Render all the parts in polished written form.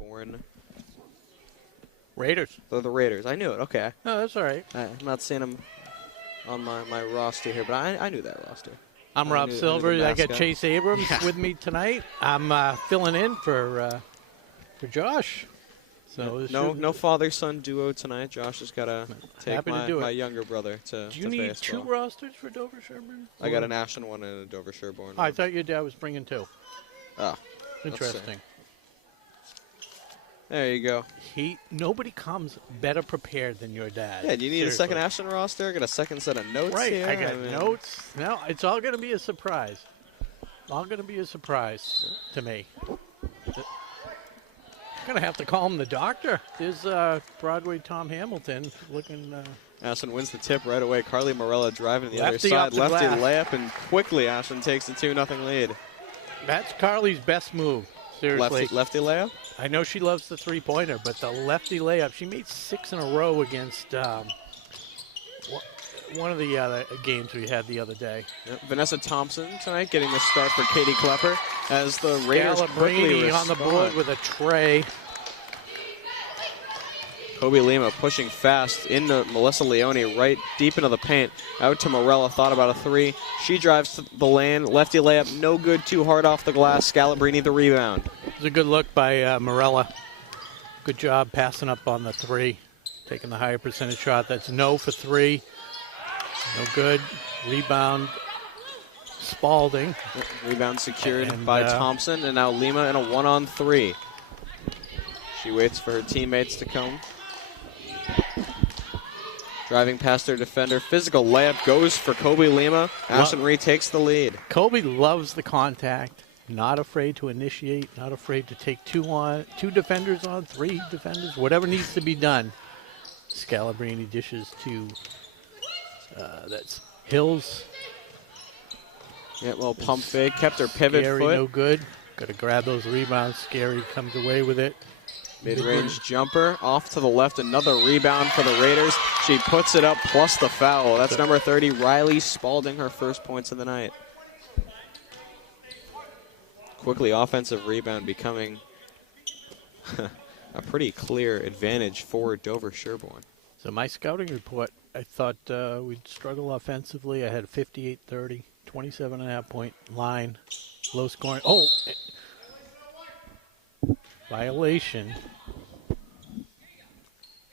Sherborn. Raiders. They're the Raiders. I knew it. Okay. No, that's all right. I'm not seeing them on my roster here, but I knew that roster. I'm Rob Silver. I got Chase Abrams with me tonight. I'm filling in for Josh. So no father-son duo tonight. Josh has got to take my younger brother to Do you need baseball. 2 rosters for Dover Sherborn? I got an Ashland one and a Dover Sherborn. Oh, I thought your dad was bringing 2. Oh, interesting. There you go. Nobody comes better prepared than your dad. Yeah, do you need a second Ashland roster? Got a second set of notes here? I got notes. No, it's all going to be a surprise. All going to be a surprise to me. I'm going to have to call him the doctor. There's Broadway Tom Hamilton looking. Ashland wins the tip right away. Carly Morella driving to the other Lefty side. Lefty glass. layup, and quickly Ashland takes the 2-0 lead. That's Carly's best move. Seriously. Lefty layup? I know she loves the three-pointer, but the lefty layup, she made 6 in a row against one of the other games we had the other day. Yep. Vanessa Thompson tonight getting the start for Katie Klepper as the Raiders quickly respond. on the board with a tray. Kobe Lima pushing fast into Melissa Leone, right deep into the paint. Out to Morella, thought about a 3. She drives to the lane, lefty layup, no good, too hard off the glass. Scalabrini the rebound. It was a good look by Morella. Good job passing up on the 3, taking the higher percentage shot. That's no for 3. No good. Rebound, Spalding. Rebound secured by Thompson, and now Lima in a 1-on-3. She waits for her teammates to come. Driving past their defender. Physical layup goes for Kobe Lima. Ashland retakes the lead. Kobe loves the contact. Not afraid to initiate. Not afraid to take 2 defenders on, 3 defenders. Whatever needs to be done. Scalabrini dishes to that's Hills. Yeah, well, pump fake. Kept her pivot Scary, foot. no good. Got to grab those rebounds. Scary comes away with it. Mid-range jumper off to the left. Another rebound for the Raiders. She puts it up plus the foul. That's number 30, Riley Spalding, her first points of the night. Quickly offensive rebound becoming a pretty clear advantage for Dover Sherborn. So my scouting report, I thought we'd struggle offensively. I had 58-30, 27.5-point line, low scoring. Oh, violation.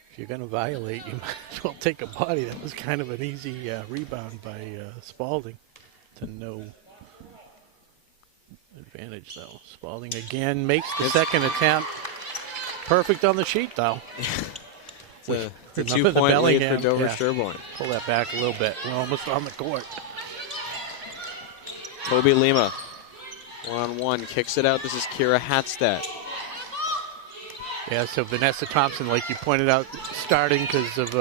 If you're going to violate, you might as well take a body. That was kind of an easy rebound by Spalding. To no advantage, though. Spalding again makes the second attempt. Perfect on the sheet, though. It's a 2-point lead for Dover Sherborn. Pull that back a little bit. We're almost on the court. Kobe Lima, 1-on-1, kicks it out. This is Kira Hatstadt. Yeah, so Vanessa Thompson, like you pointed out, starting because of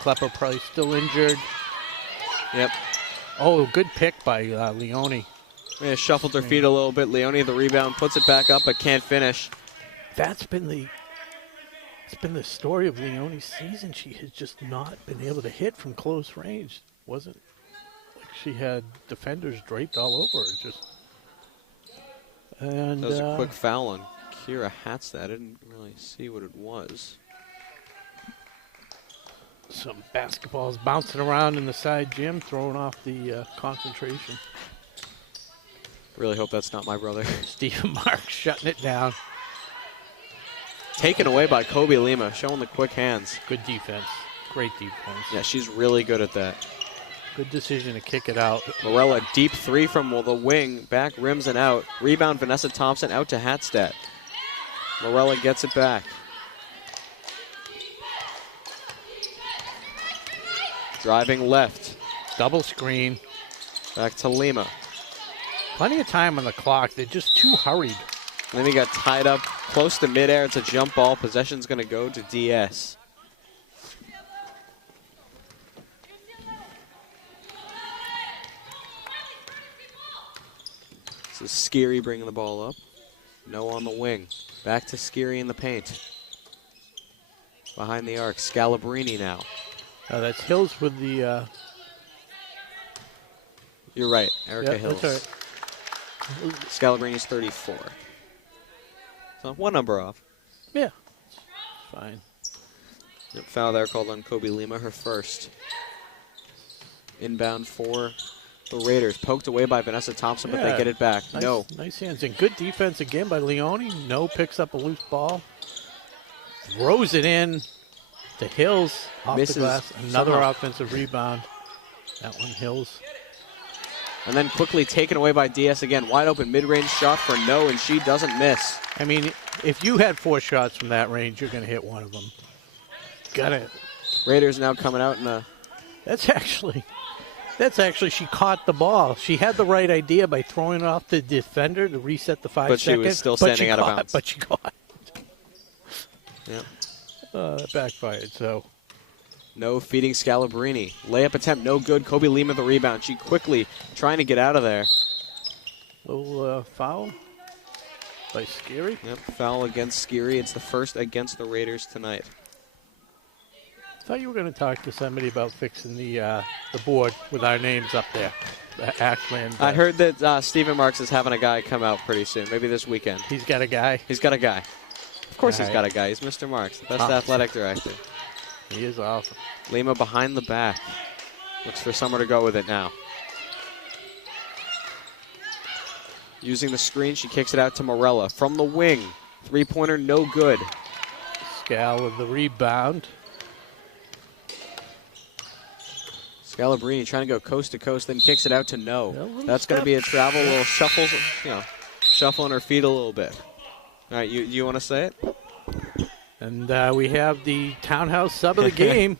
Klepper probably still injured. Yep. Oh, good pick by Leone. Yeah, shuffled her feet a little bit. Leone, the rebound, puts it back up, but can't finish. It's been the story of Leone's season. She has just not been able to hit from close range. Wasn't like she had defenders draped all over her. And that was a quick foul on Kira Hatstadt. I didn't really see what it was. Some basketballs bouncing around in the side gym, throwing off the concentration. Really hope that's not my brother. Stephen Marks shutting it down. Taken away by Kobe Lima, showing the quick hands. Good defense. Great defense. Yeah, she's really good at that. Good decision to kick it out. Morella, deep 3 from the wing. Back, rims and out. Rebound, Vanessa Thompson, out to Hatstadt. Morella gets it back. Driving left. Double screen. Back to Lima. Plenty of time on the clock. They're just too hurried. And then he got tied up close to midair. It's a jump ball. Possession's going to go to DS. This is Skiri bringing the ball up. No on the wing. Back to Skiri in the paint. Behind the arc. Scalabrini now. That's Hills with the... You're right. Erica Hills. That's right. Scalabrini's 34. So 1 number off. Yeah, it's fine. Yep, foul there called on Kobe Lima, her first. Inbound for the Raiders. Poked away by Vanessa Thompson, but they get it back. Nice hands. And good defense again by Leone. No picks up a loose ball. Throws it in to Hills off the glass. Another offensive rebound. That one, Hills. And then quickly taken away by DS again. Wide open mid-range shot for no, and she doesn't miss. I mean, if you had 4 shots from that range, you're going to hit one of them. Got it. Raiders now coming out in a... That's actually, she caught the ball. She had the right idea by throwing it off the defender to reset the 5 seconds. But she was still standing out of bounds. But she caught it. Yeah. That backfired, so... No feeding Scalabrini. Layup attempt, no good. Kobe Lima the rebound. She quickly trying to get out of there. Little foul by Scary. Yep, foul against Skiri. It's the first against the Raiders tonight. I thought you were going to talk to somebody about fixing the board with our names up there. Ashland. I heard that Stephen Marks is having a guy come out pretty soon, maybe this weekend. He's got a guy? He's got a guy. Of course he's got a guy. He's Mr. Marks, the best athletic director. He is awesome. Lima behind the back. Looks for somewhere to go with it now. Using the screen, she kicks it out to Morella. From the wing. 3-pointer, no good. Scal with the rebound. Scalabrini trying to go coast to coast, then kicks it out to no. That's going to be a travel, a little shuffles, shuffling her feet a little bit. All right, you want to say it? And we have the townhouse sub of the game.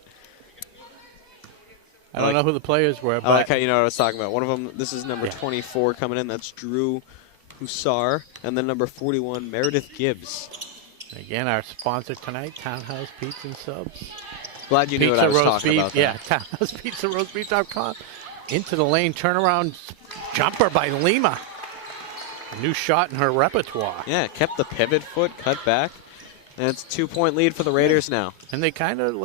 I don't know who the players were. But I like how you know what I was talking about. One of them, this is number 24 coming in. That's Drew Hussar. And then number 41, Meredith Gibbs. Again, our sponsor tonight, Townhouse Pizza and Subs. Glad you knew what I was talking about. Yeah, townhousepizzaroastbeef.com. Into the lane, turnaround jumper by Lima. A new shot in her repertoire. Yeah, kept the pivot foot, cut back. And it's a 2-point lead for the Raiders now. And they kind of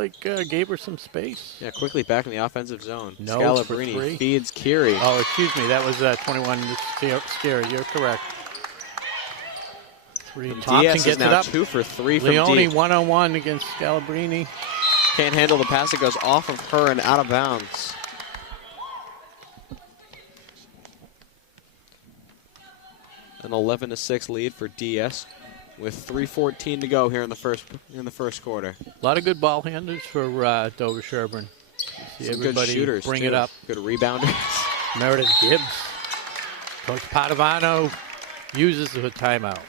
gave her some space. Yeah, quickly back in the offensive zone. No, Scalabrini feeds Kiri. Oh, excuse me. That was 21. Scary. You're correct. 3. Thompson Diaz gets is now it up. 2 for 3 from Leone deep. 1-on-1 against Scalabrini. Can't handle the pass. It goes off of her and out of bounds. An 11-6 lead for DS. With 3:14 to go here in the first quarter. A lot of good ball handlers for Dover Sherborn. See Some good shooters. Bring too. it up. Good rebounders. Meredith Gibbs. Coach Padovano uses the timeout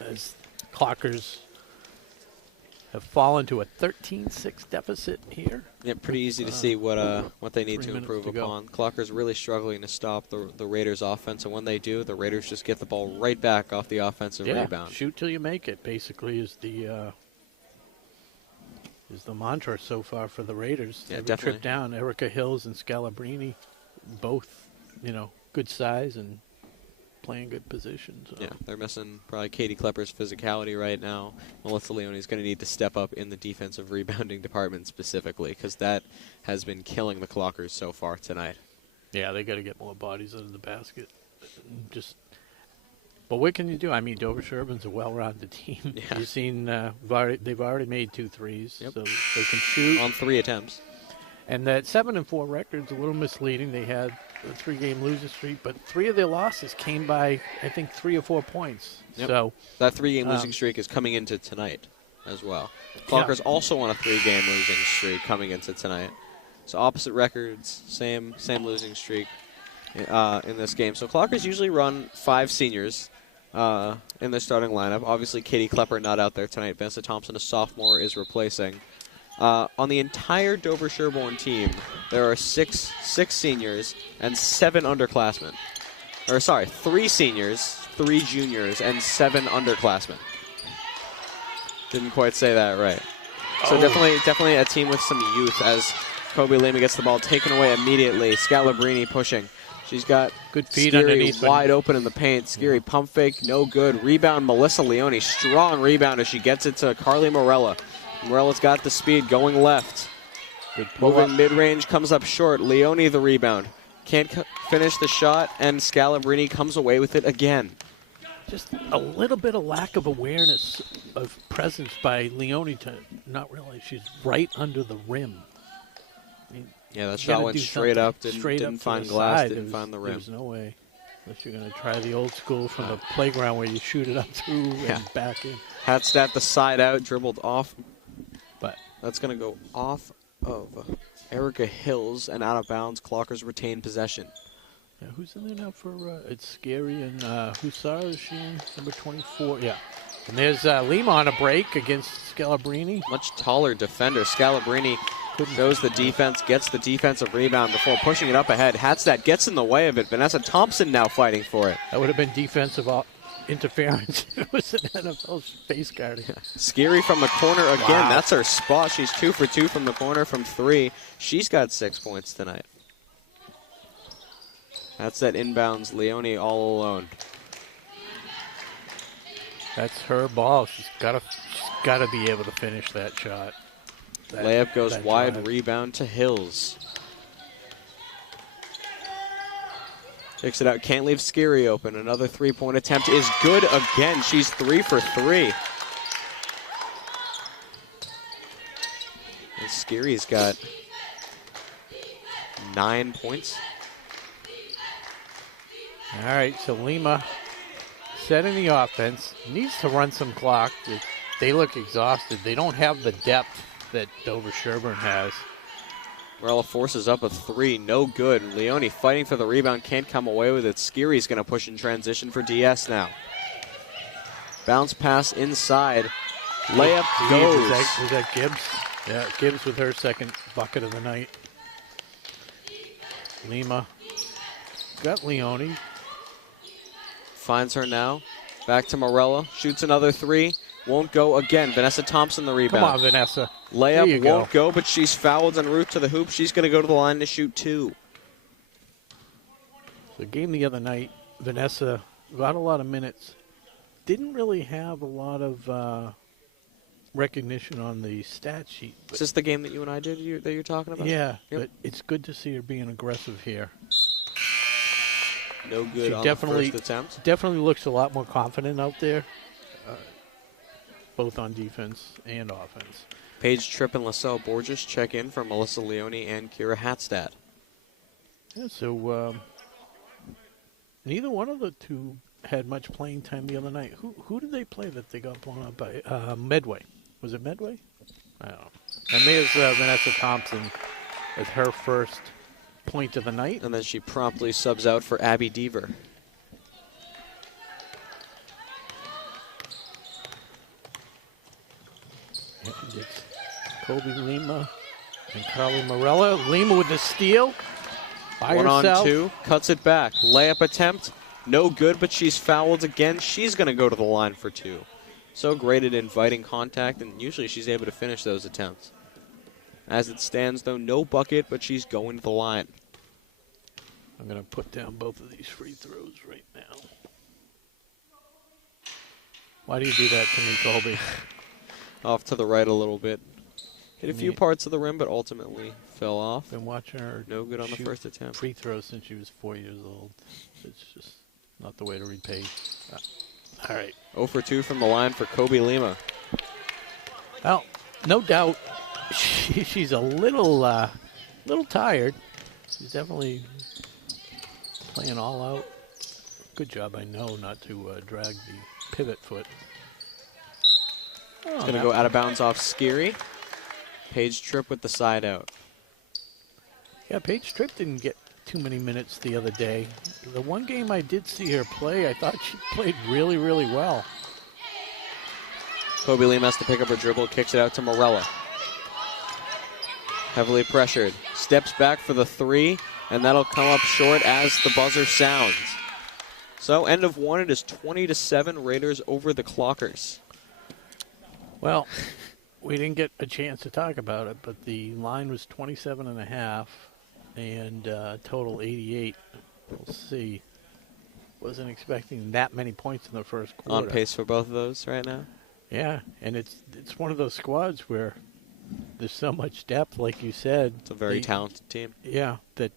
as Clockers have fallen to a 13-6 deficit here. Yeah, pretty easy to see what they need to improve upon. Clockers really struggling to stop the Raiders' offense, and when they do, the Raiders just get the ball right back off the offensive rebound. Shoot till you make it, basically, is the mantra so far for the Raiders. Yeah, Every definitely. trip down, Erica Hills and Scalabrini, both, good size and playing good positions. So. Yeah, they're missing probably Katie Klepper's physicality right now. Melissa Leone is going to need to step up in the defensive rebounding department specifically, because that has been killing the Clockers so far tonight. Yeah, they got to get more bodies under the basket. But what can you do? I mean, Dover Sherborn's a well-rounded team. Yeah. You've seen they've already made 2 threes, so they can shoot on 3 attempts. And that 7-4 record's a little misleading. They had a 3-game losing streak, but 3 of their losses came by, I think, 3 or 4 points. Yep. So that 3-game losing streak is coming into tonight as well. Clockers also on a 3-game losing streak coming into tonight. So opposite records, same losing streak in this game. So Clockers usually run 5 seniors in their starting lineup. Obviously, Katie Klepper not out there tonight. Vanessa Thompson, a sophomore, is replacing. On the entire Dover Sherborn team, there are 6 seniors and 7 underclassmen. Or sorry, 3 seniors, 3 juniors, and 7 underclassmen. Didn't quite say that right. So definitely a team with some youth as Kobe Lima gets the ball taken away immediately. Scalabrini pushing. She's got good feet Skiri underneath wide open in the paint. Skiri pump fake, no good. Rebound, Melissa Leone. Strong rebound as she gets it to Carly Morella. Morella's got the speed going left. Moving mid-range, comes up short. Leone the rebound. Can't finish the shot, and Scalabrini comes away with it again. just a little bit of lack of awareness of presence by Leone to not realize she's right under the rim. I mean, Yeah, that you shot gotta went do straight something up, didn't to find the glass, side. didn't find the rim. There's no way. Unless you're going to try the old school from the playground where you shoot it up through and back in. Hatstat the side out, dribbled off. But that's going to go off of Erica Hills and out of bounds. Clockers retain possession. yeah, who's in there now for it's Scary and Hussar? Is she in number 24? Yeah. And there's Lima on a break against Scalabrini. Much taller defender. Scalabrini shows the defense, gets the defensive rebound before pushing it up ahead. Hatstat gets in the way of it. Vanessa Thompson now fighting for it. That would have been defensive interference. It was an NFL face guarding. Scary from the corner again. Wow. That's her spot. She's 2 for 2 from the corner from 3. She's got 6 points tonight. That's that inbounds. Leone all alone. That's her ball. She's got to be able to finish that shot. Layup goes wide, drive. rebound to Hills. Kicks it out, can't leave Scary open. Another three-point attempt is good again. She's 3 for 3. And Scary's got 9 points. All right, so Lima setting the offense. Needs to run some clock. They look exhausted. They don't have the depth that Dover Sherborn has. Morella forces up a 3, no good. Leone fighting for the rebound, can't come away with it. Scary's going to push in transition for DS now. Bounce pass inside. Layup goes. Was that Gibbs? Yeah, Gibbs with her second bucket of the night. Lima got Leone. Finds her now. Back to Morella. Shoots another 3. Won't go again. Vanessa Thompson the rebound. Come on, Vanessa. Layup won't go, but she's fouled en route to the hoop. She's going to go to the line to shoot 2. The game the other night, Vanessa got a lot of minutes. Didn't really have a lot of recognition on the stat sheet. Is this the game that you and I did that you're talking about? Yeah, Yep. but it's good to see her being aggressive here. No good She on definitely, the first attempt. Definitely looks a lot more confident out there, both on defense and offense. Paige Tripp and LaSalle Borges check in for Melissa Leone and Kira Hatstat. Yeah, so neither one of the two had much playing time the other night. Who did they play that they got blown up by? Medway. Was it Medway? I don't know. And there's Vanessa Thompson with her first point of the night. And then she promptly subs out for Abby Deaver. And it's Kobe Lima and Carly Morella. Lima with the steal. By One herself. on 2, cuts it back. Layup attempt, no good, but she's fouled again. She's going to go to the line for 2. So great at inviting contact, and usually she's able to finish those attempts. As it stands, though, no bucket, but she's going to the line. I'm going to put down both of these free throws right now. Why do you do that to me, Colby? Off to the right a little bit. Hit a few parts of the rim, but ultimately fell off. Been watching her No good on the shoot first attempt. free throws since she was 4 years old. It's just not the way to repay. All right. 0 for 2 from the line for Kobe Lima. Well, no doubt she's a little tired. She's definitely playing all out. Good job, I know, not to drag the pivot foot. It's going to go out of bounds off Scary. Paige Tripp with the side out. Yeah, Paige Tripp didn't get too many minutes the other day. The one game I did see her play, I thought she played really, really well. Kobe Lima has to pick up her dribble, kicks it out to Morella. Heavily pressured. Steps back for the 3, and that'll come up short as the buzzer sounds. So, end of 1, it is 20-7, Raiders over the Clockers. Well, we didn't get a chance to talk about it, but the line was 27.5 and total 88. We'll see. Wasn't expecting that many points in the first quarter. On pace for both of those right now? Yeah, and it's one of those squads where there's so much depth, like you said. It's a very talented team. Yeah, that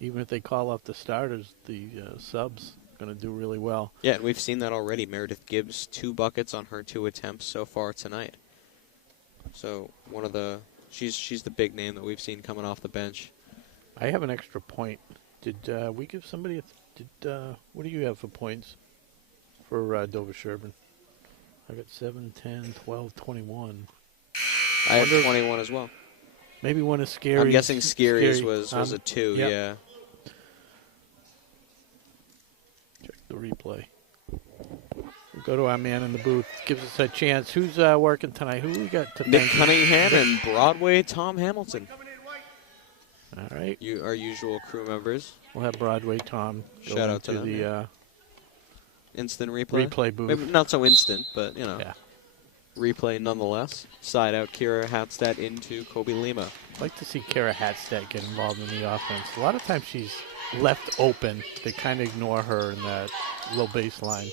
even if they call off the starters, the subs going to do really well. Yeah, and we've seen that already. Meredith Gibbs, 2 buckets on her 2 attempts so far tonight. So she's the big name that we've seen coming off the bench. I have an extra point. Did we give somebody what do you have for points for Dover Sherborn? I got 7, 10, 12, 21. I have 21 as well. Maybe one of Scary's. I'm guessing Scary's was a 2, yep. yeah. Check the replay. We'll go to our man in the booth. Gives us a chance. Who's working tonight? Who we got to Nick thank? Cunningham and Broadway Tom Hamilton. All right. Our usual crew members. We'll have Broadway Tom go Shout out to into them, the instant replay. replay booth. Maybe not so instant, but, Yeah. replay nonetheless. Side out Kira Hatstad into Kobe Lima. I'd like to see Kara Hatstad get involved in the offense. A lot of times she's left open. They kind of ignore her in that low baseline.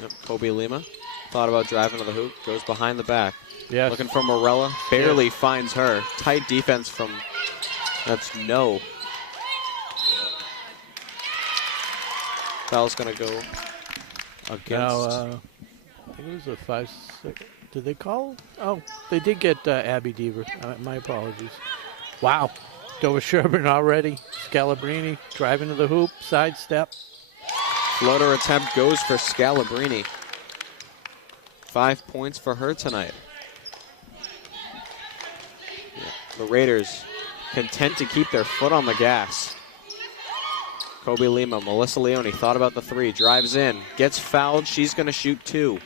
Yep, Kobe Lima thought about driving to the hoop, goes behind the back. Yes. Looking for Morella, barely finds her. Tight defense from, that's no. Foul's going to go against. Now, I think it was a 5-6. Did they call? Oh, they did get Abby Deaver. My apologies. Wow. Dover Sherborn already. Scalabrini driving to the hoop. Sidestep. Floater attempt goes for Scalabrini. 5 points for her tonight. Yeah, the Raiders content to keep their foot on the gas. Kobe Lima, Melissa Leone thought about the 3, drives in, gets fouled, she's going to shoot 2.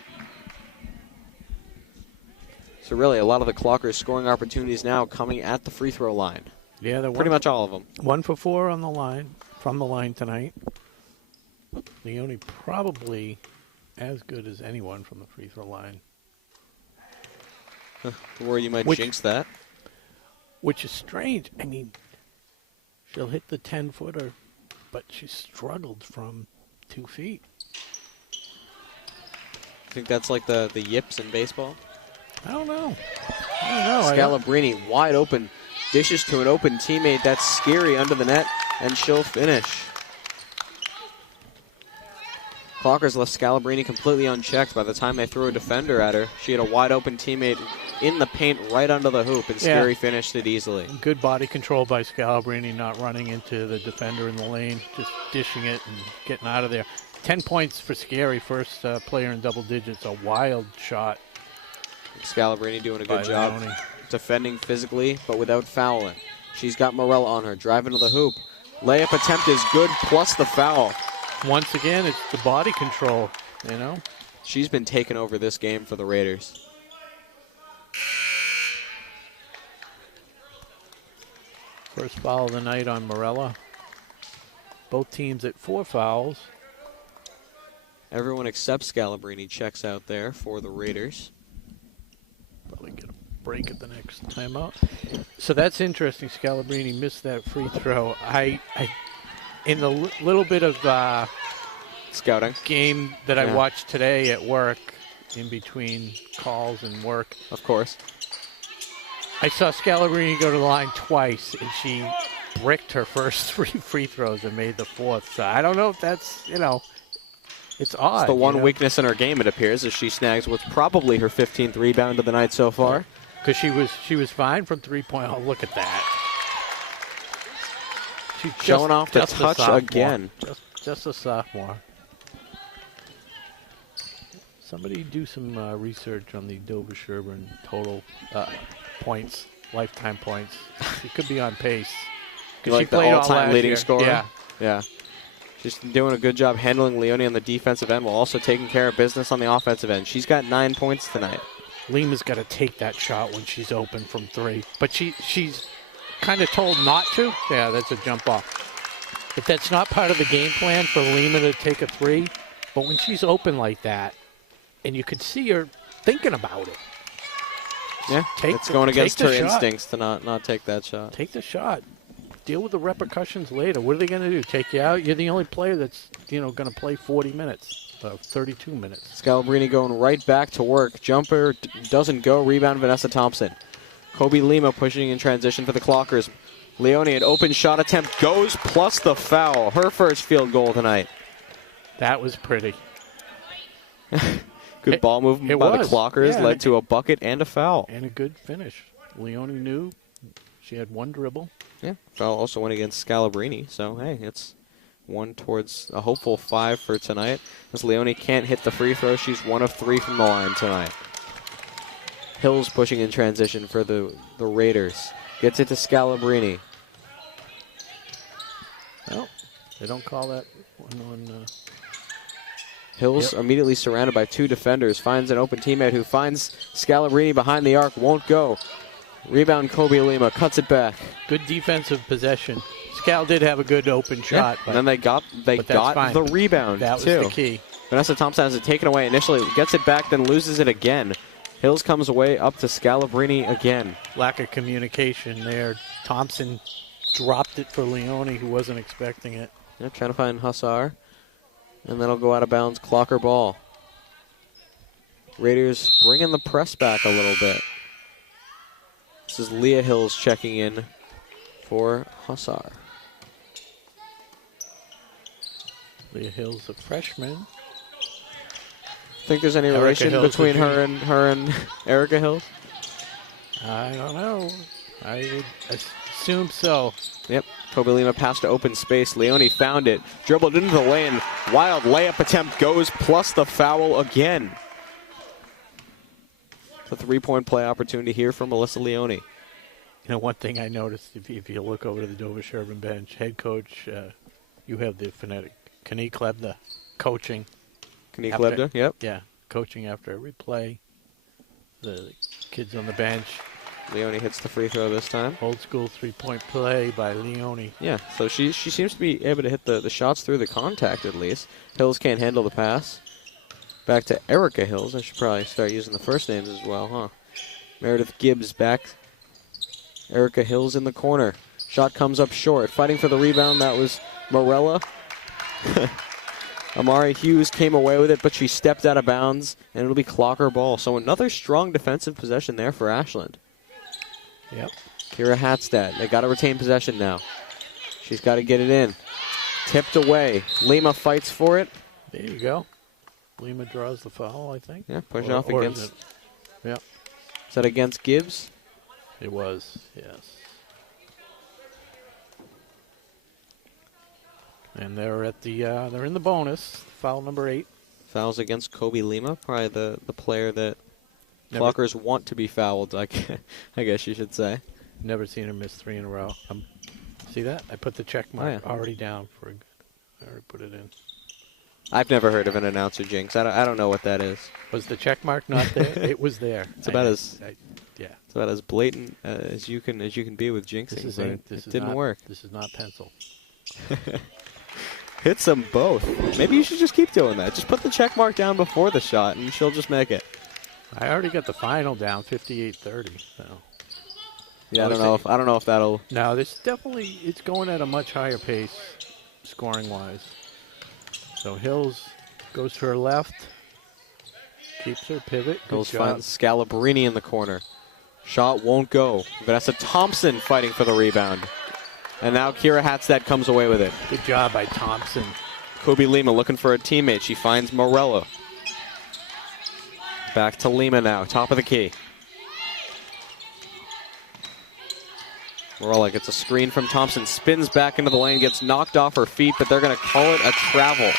So really, a lot of the Clockers' scoring opportunities now coming at the free throw line. Yeah, they're pretty much all of them. 1 for 4 on the line, from the line tonight. Leone probably as good as anyone from the free throw line. Worried you might jinx that. Which is strange. I mean, she'll hit the 10-footer, but she struggled from 2 feet. I think that's like the yips in baseball. I don't know. Scalabrini wide open, dishes to an open teammate. That's scary under the net, and she'll finish. Clockers left Scalabrini completely unchecked. By the time they threw a defender at her, she had a wide open teammate in the paint right under the hoop, and Scary finished it easily. Good body control by Scalabrini, not running into the defender in the lane, just dishing it and getting out of there. 10 points for Scary, first player in double digits. A wild shot. Scalabrini doing a good job defending physically, but without fouling. She's got Morella on her, driving to the hoop. Layup attempt is good, plus the foul. Once again, it's the body control, She's been taking over this game for the Raiders. First foul of the night on Morella. Both teams at 4 fouls. Everyone except Scalabrini checks out there for the Raiders. Probably get a break at the next timeout. So that's interesting. Scalabrini missed that free throw. In the little bit of scouting game that I watched today at work, in between calls and work, of course, I saw Scalabrini go to the line twice, and she bricked her first 3 free throws and made the 4th. So I don't know if that's, it's odd. It's the one weakness in her game, it appears, as she snags what's probably her 15th rebound of the night so far. Because she was fine from 3-point. Oh, look at that. She's showing off the touch again. Just a sophomore. Somebody do some research on the Dover Sherborn total points, lifetime points. She could be on pace. You like the all-time leading scorer? Yeah. She's doing a good job handling Leone on the defensive end while also taking care of business on the offensive end. She's got 9 points tonight. Lima's got to take that shot when she's open from 3. But she's kind of told not to. Yeah, that's a jump ball. If that's not part of the game plan for Lima to take a 3, but when she's open like that, and you could see her thinking about it. Yeah, it's going against her instincts to not take that shot. Take the shot. Deal with the repercussions later. What are they going to do? Take you out? You're the only player that's going to play 40 minutes, 32 minutes. Scalabrini going right back to work. Jumper doesn't go. Rebound Vanessa Thompson. Kobe Lima pushing in transition for the Clockers. Leone, an open shot attempt, goes plus the foul. Her first field goal tonight. That was pretty. Good ball movement by the Clockers, led to a bucket and a foul. And a good finish. Leone knew she had one dribble. Yeah, foul also went against Scalabrini, so hey, it's one towards a hopeful 5 for tonight. As Leone can't hit the free throw, she's 1 of 3 from the line tonight. Hills pushing in transition for the Raiders. Gets it to Scalabrini. Well, they don't call that one on... Hills immediately surrounded by 2 defenders. Finds an open teammate who finds Scalabrini behind the arc. Won't go. Rebound Kobe Lima. Cuts it back. Good defensive possession. Scal did have a good open shot. And then they got the rebound, That was too. the key. Vanessa Thompson has it taken away initially. Gets it back, then loses it again. Hills comes away up to Scalabrini again. Lack of communication there. Thompson dropped it for Leone, who wasn't expecting it. Yeah, trying to find Hussar. And that'll go out of bounds. Clocker ball. Raiders bringing the press back a little bit. This is Leah Hills checking in for Hussar. Leah Hills, a freshman. Think there's any relation between her and Erica Hills? I don't know. I would assume so. Yep. Kobe Lima passed to open space. Leone found it. Dribbled into the lane. Wild layup attempt goes plus the foul again. It's a 3-point play opportunity here for Melissa Leone. You know, one thing I noticed, if you look over to the Dover Sherborn bench, head coach, you have the phonetic. Kani Klebda coaching. Kani Klebda, yep. Yeah, coaching after every play. The kids on the bench. Leone hits the free throw this time. Old school 3-point play by Leone. Yeah, so she seems to be able to hit the shots through the contact at least. Hills can't handle the pass. Back to Erica Hills. I should probably start using the first names as well, huh? Meredith Gibbs back. Erica Hills in the corner. Shot comes up short. Fighting for the rebound, that was Morella. Amari Hughes came away with it, but she stepped out of bounds, and it'll be Clocker ball. So another strong defensive possession there for Ashland. Yep. Kira Hatstad. They got to retain possession now. She's got to get it in. Tipped away. Lima fights for it. There you go. Lima draws the foul, I think. Yeah, push off against. Yep. Is that against Gibbs? It was, yes. And they're at the they're in the bonus. Foul number 8. Fouls against Kobe Lima, probably the player that Clockers want to be fouled, I guess you should say. Never seen her miss 3 in a row. See that? I put the check mark already down for. I already put it in. I've never heard of an announcer jinx. I don't know what that is. Was the check mark not there? It was there. It's about as blatant as you can be with jinxing. It didn't work. This is not pencil. Hits them both. Maybe you should just keep doing that. Just put the check mark down before the shot, and she'll just make it. I already got the final down, 58-30. So. Yeah, I don't know if that'll. No, it's going at a much higher pace, scoring wise. So Hills goes to her left, keeps her pivot. Hills finds Scalabrini in the corner. Shot won't go. Vanessa Thompson fighting for the rebound. And now Kira Hatstad comes away with it. Good job by Thompson. Kobe Lima looking for a teammate. She finds Morello. Back to Lima now, top of the key. Morella gets a screen from Thompson, spins back into the lane, gets knocked off her feet, but they're going to call it a travel.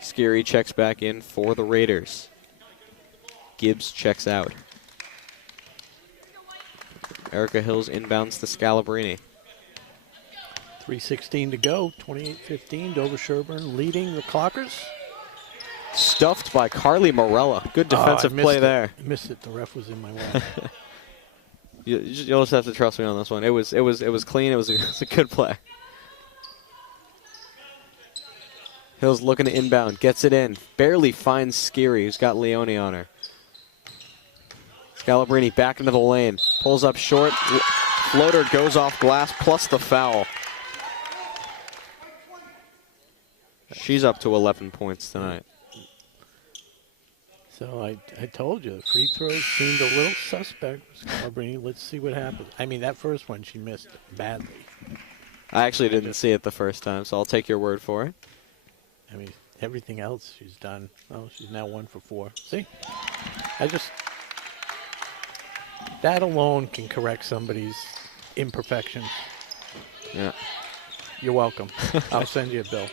Scary checks back in for the Raiders. Gibbs checks out. Erica Hills inbounds to Scalabrini. 3:16 to go, 28-15. Dover Sherborn leading the Clockers. Stuffed by Carly Morella. Good defensive play there. I missed it. The ref was in my way. You'll just have to trust me on this one. It was clean. It was a good play. Hills looking to inbound. Gets it in. Barely finds Skiri, who's got Leone on her. Scalabrini back into the lane. Pulls up short. Floater goes off glass plus the foul. She's up to 11 points tonight. So I told you, the free throws seemed a little suspect for Scalabrini. Let's see what happens. I mean, that first one she missed badly. I actually didn't see it the first time, so I'll take your word for it. I mean, everything else she's done. Oh, she's now 1 for 4. See? That alone can correct somebody's imperfections. Yeah. You're welcome. I'll send you a bill.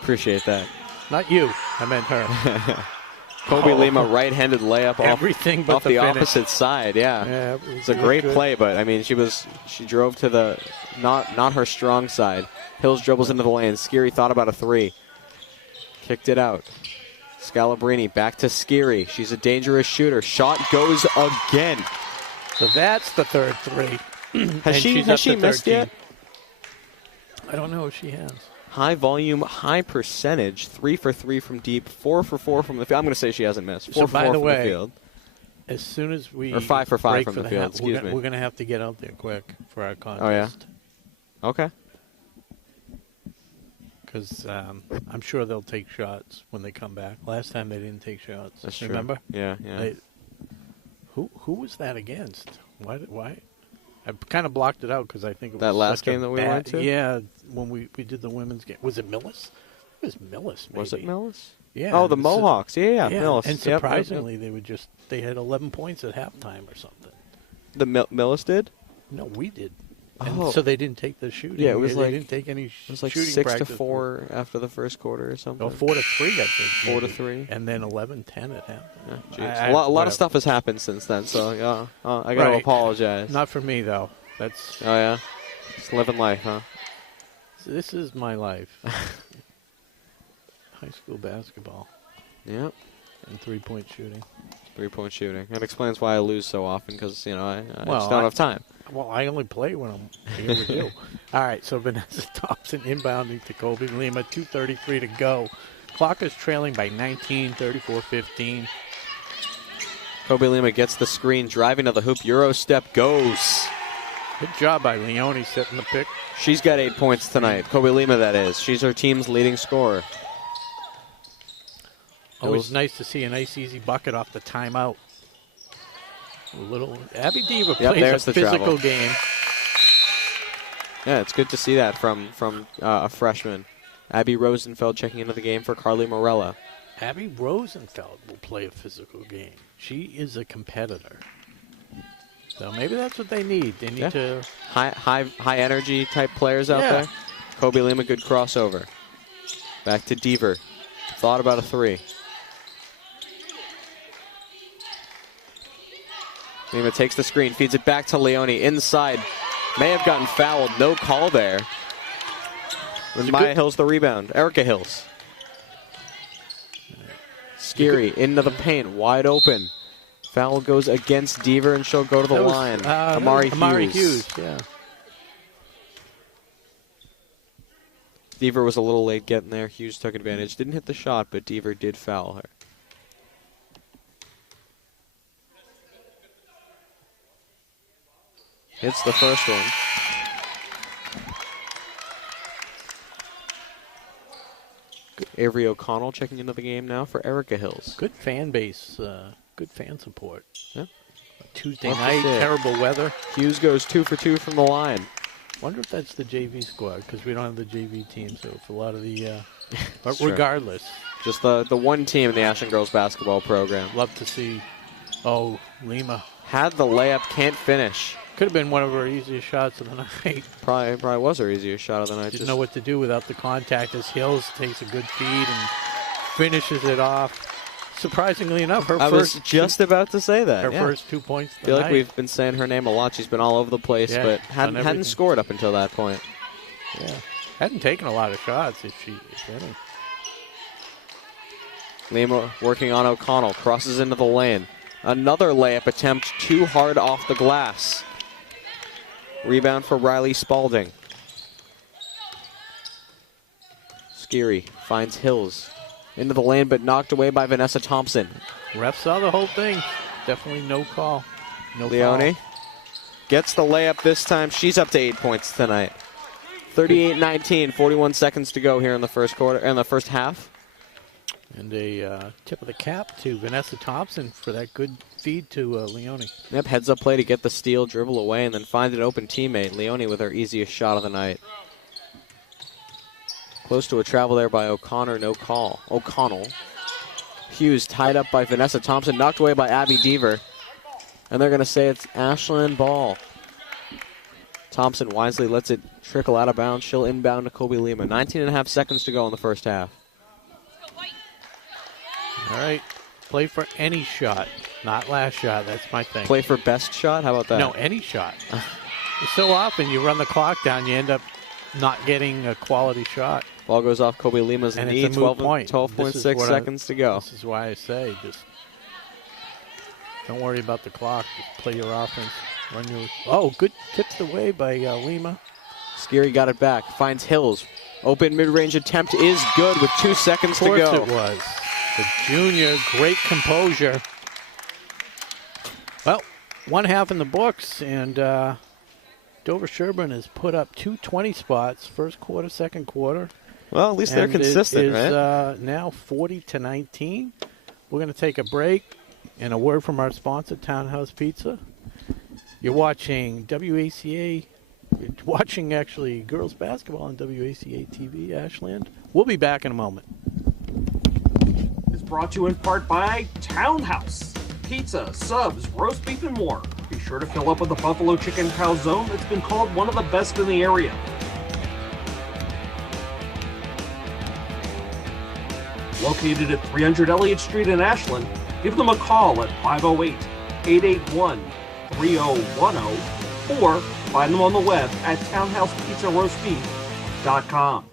Appreciate that. Not you. I meant her. Kobe Lima right-handed layup Everything but off the finish. Opposite side. Yeah, it's a great play, but I mean, she drove to the not her strong side. Hills dribbles into the lane. Skiri thought about a 3, kicked it out. Scalabrini back to Skiri. She's a dangerous shooter. Shot goes again. So that's the third 3. Has she missed yet? I don't know if she has. High volume, high percentage. 3 for 3 from deep. 4 for 4 from the field. I'm going to say she hasn't missed. 4 for 4 from the field. As soon as we 5 for 5 break from for the field. we're going to have to get out there quick for our contest. Oh yeah. Okay. Because I'm sure they'll take shots when they come back. Last time they didn't take shots. That's Remember? true. Yeah. Who was that against? Why? I kind of blocked it out because I think it was that last such a game that we went to. Yeah, when we did the women's game. Was it Millis? It was Millis. Maybe. Was it Millis? Yeah. Oh, the Mohawks. Yeah, Millis. And surprisingly, they had 11 points at halftime or something. The Millis did? No, we did. And so they didn't take the shooting. Yeah, it was they didn't take any. It was like shooting 6 to 4 after the first quarter or something. Oh, 4 to 3, I think. 4 to 3, and then 11-10 at halftime. Yeah, a lot of stuff has happened since then. So I got to apologize. Not for me though. That's. Oh yeah, just living life, huh? This is my life. High school basketball. Yep. And 3-point shooting. 3-point shooting. That explains why I lose so often because I just don't have time. Well, I only play when I'm here with you. All right, so Vanessa Thompson inbounding to Kobe Lima. 2:33 to go. Clock is trailing by 19, 34-15. Kobe Lima gets the screen, driving to the hoop. Euro step goes. Good job by Leone setting the pick. She's got 8 points tonight. Kobe Lima, that is. She's her team's leading scorer. Always nice to see a nice, easy bucket off the timeout. Abby Diva plays a physical game. Yeah, it's good to see that from a freshman. Abby Rosenfeld checking into the game for Carly Morella. Abby Rosenfeld will play a physical game. She is a competitor. So maybe that's what they need. They need to high energy type players out there. Kobe Lima, good crossover. Back to Deaver. Thought about a 3. Lima takes the screen, feeds it back to Leone. Inside. May have gotten fouled. No call there. Maya Hills the rebound. Erica Hills. Skiri into the paint. Wide open. Foul goes against Deaver, and she'll go to the line. Amari Hughes. Yeah. Deaver was a little late getting there. Hughes took advantage. Didn't hit the shot, but Deaver did foul her. Hits the first one. Avery O'Connell checking into the game now for Erica Hills. Good fan base. Good fan support. Yeah. Tuesday night, terrible weather. Hughes goes 2 for 2 from the line. Wonder if that's the JV squad, because we don't have the JV team, so it's a lot of the... but regardless. Just the one team in the Ashland girls basketball program. Love to see... Lima. Had the layup, can't finish. Could have been one of her easiest shots of the night. Probably was her easiest shot of the night. Didn't know what to do without the contact as Hills takes a good feed and finishes it off. Surprisingly enough, I was just about to say that. Her first 2 points. I feel like we've been saying her name a lot. She's been all over the place, but hadn't scored up until that point. Yeah, hadn't taken a lot of shots if any. Lima working on O'Connell, crosses into the lane. Another layup attempt, too hard off the glass. Rebound for Riley Spalding. Skiri finds Hills. Into the lane, but knocked away by Vanessa Thompson. Ref saw the whole thing. Definitely no call. No Leone foul. Gets the layup this time. She's up to 8 points tonight. 38-19, 41 seconds to go here in the first quarter, in the first half. And a tip of the cap to Vanessa Thompson for that good feed to Leone. Yep, heads up play to get the steal, dribble away, and then find an open teammate. Leone with her easiest shot of the night. Close to a travel there by O'Connor, no call. O'Connell. Hughes tied up by Vanessa Thompson, knocked away by Abby Deaver. And they're going to say it's Ashland ball. Thompson wisely lets it trickle out of bounds. She'll inbound to Kobe Lima. 19.5 seconds to go in the first half. All right. Play for any shot, not last shot. That's my thing. Play for best shot? How about that? No, any shot. So often you run the clock down, you end up not getting a quality shot. Ball goes off Kobe Lima's And knee. it's a moot point. 12.6 seconds to go. This is why I say just don't worry about the clock. Just play your offense. Run your. Oh, good tipped away by Lima. Skiri got it back. Finds Hills. Open mid-range attempt is good with 2 seconds to go. Of course it was. The junior, great composure. Well, one half in the books, and Dover Sherborn has put up 2 20 spots, first quarter, second quarter. Well, at least they're consistent, right? Now 40-19. We're going to take a break and a word from our sponsor, Townhouse Pizza. You're watching WACA, watching actually girls basketball on WACA-TV, Ashland. We'll be back in a moment. Is brought to you in part by Townhouse. Pizza, subs, roast beef, and more. Be sure to fill up with the Buffalo Chicken Calzone that's been called one of the best in the area. Located at 300 Elliott Street in Ashland, give them a call at 508-881-3010 or find them on the web at townhousepizzaroastbeef.com.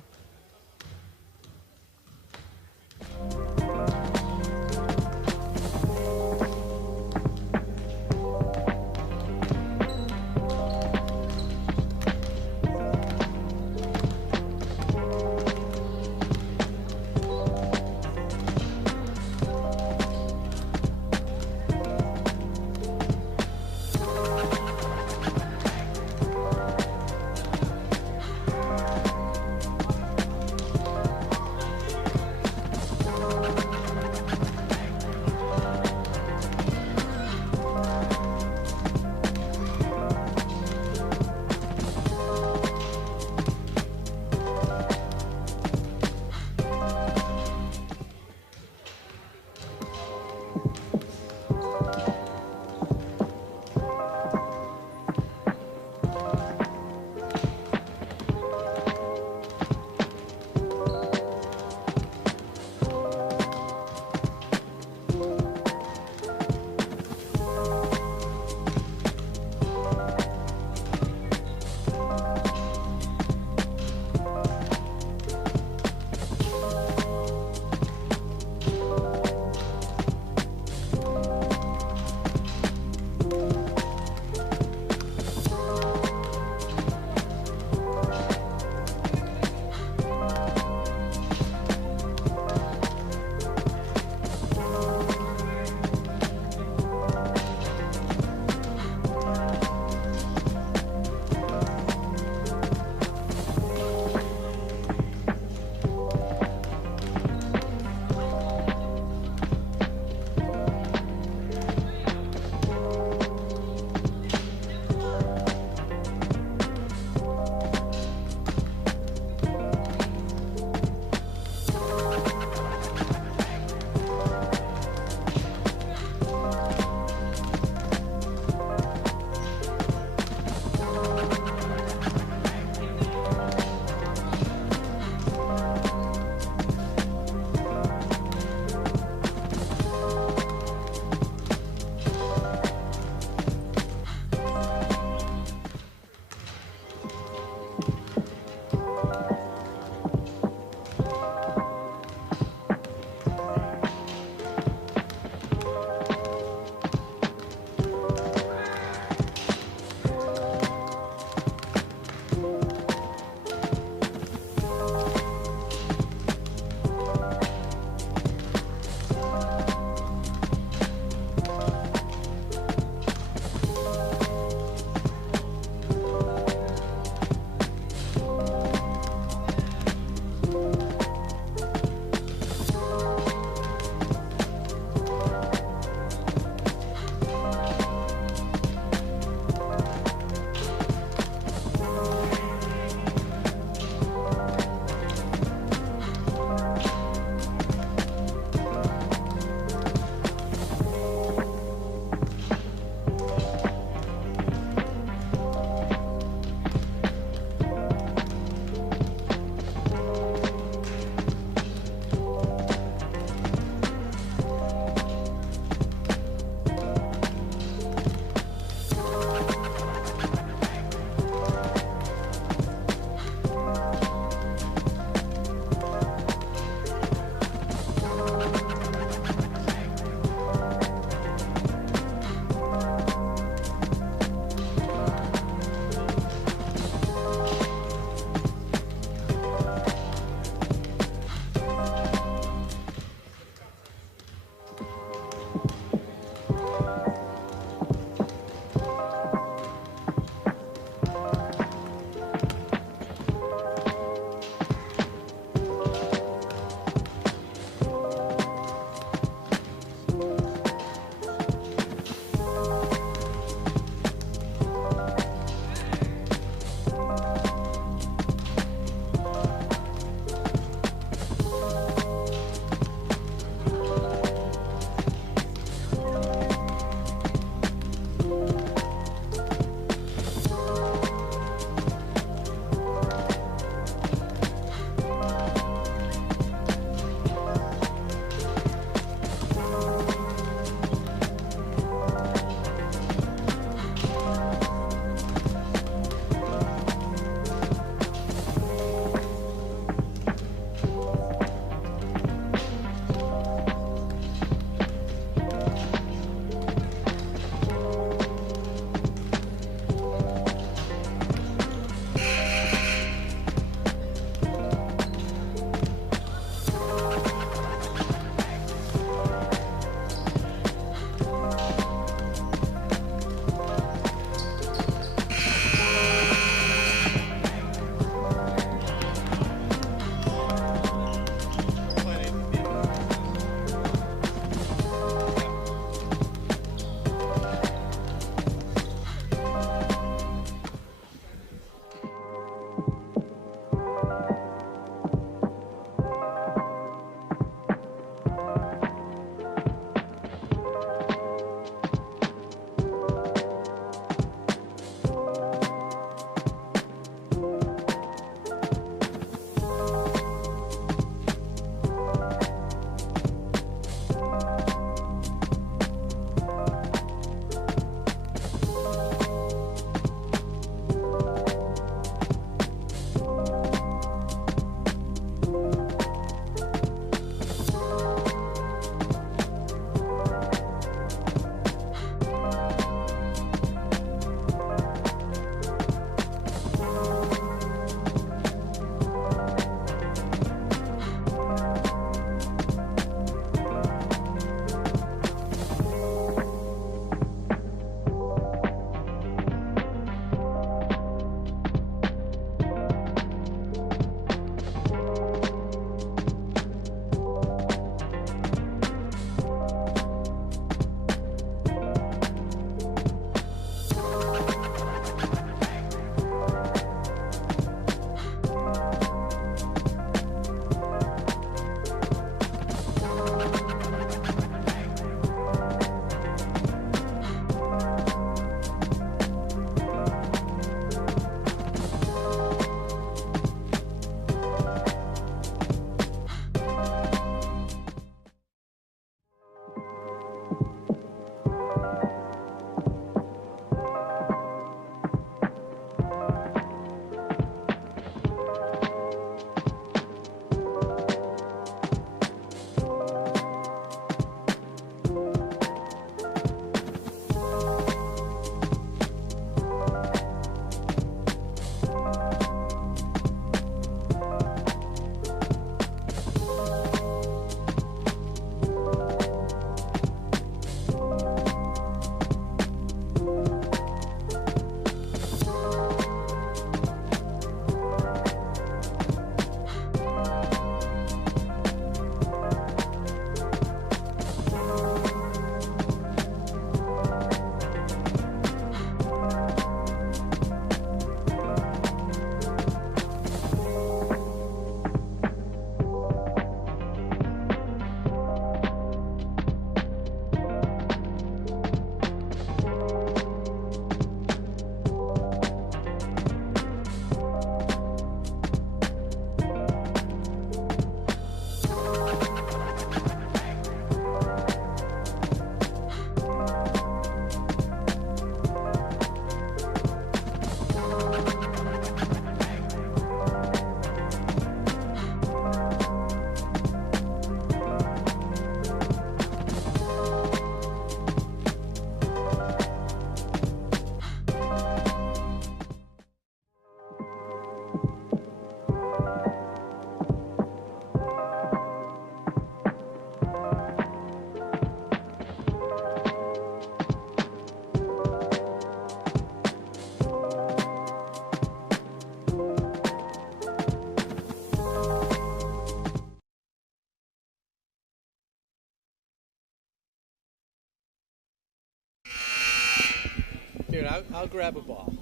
I'll grab a ball.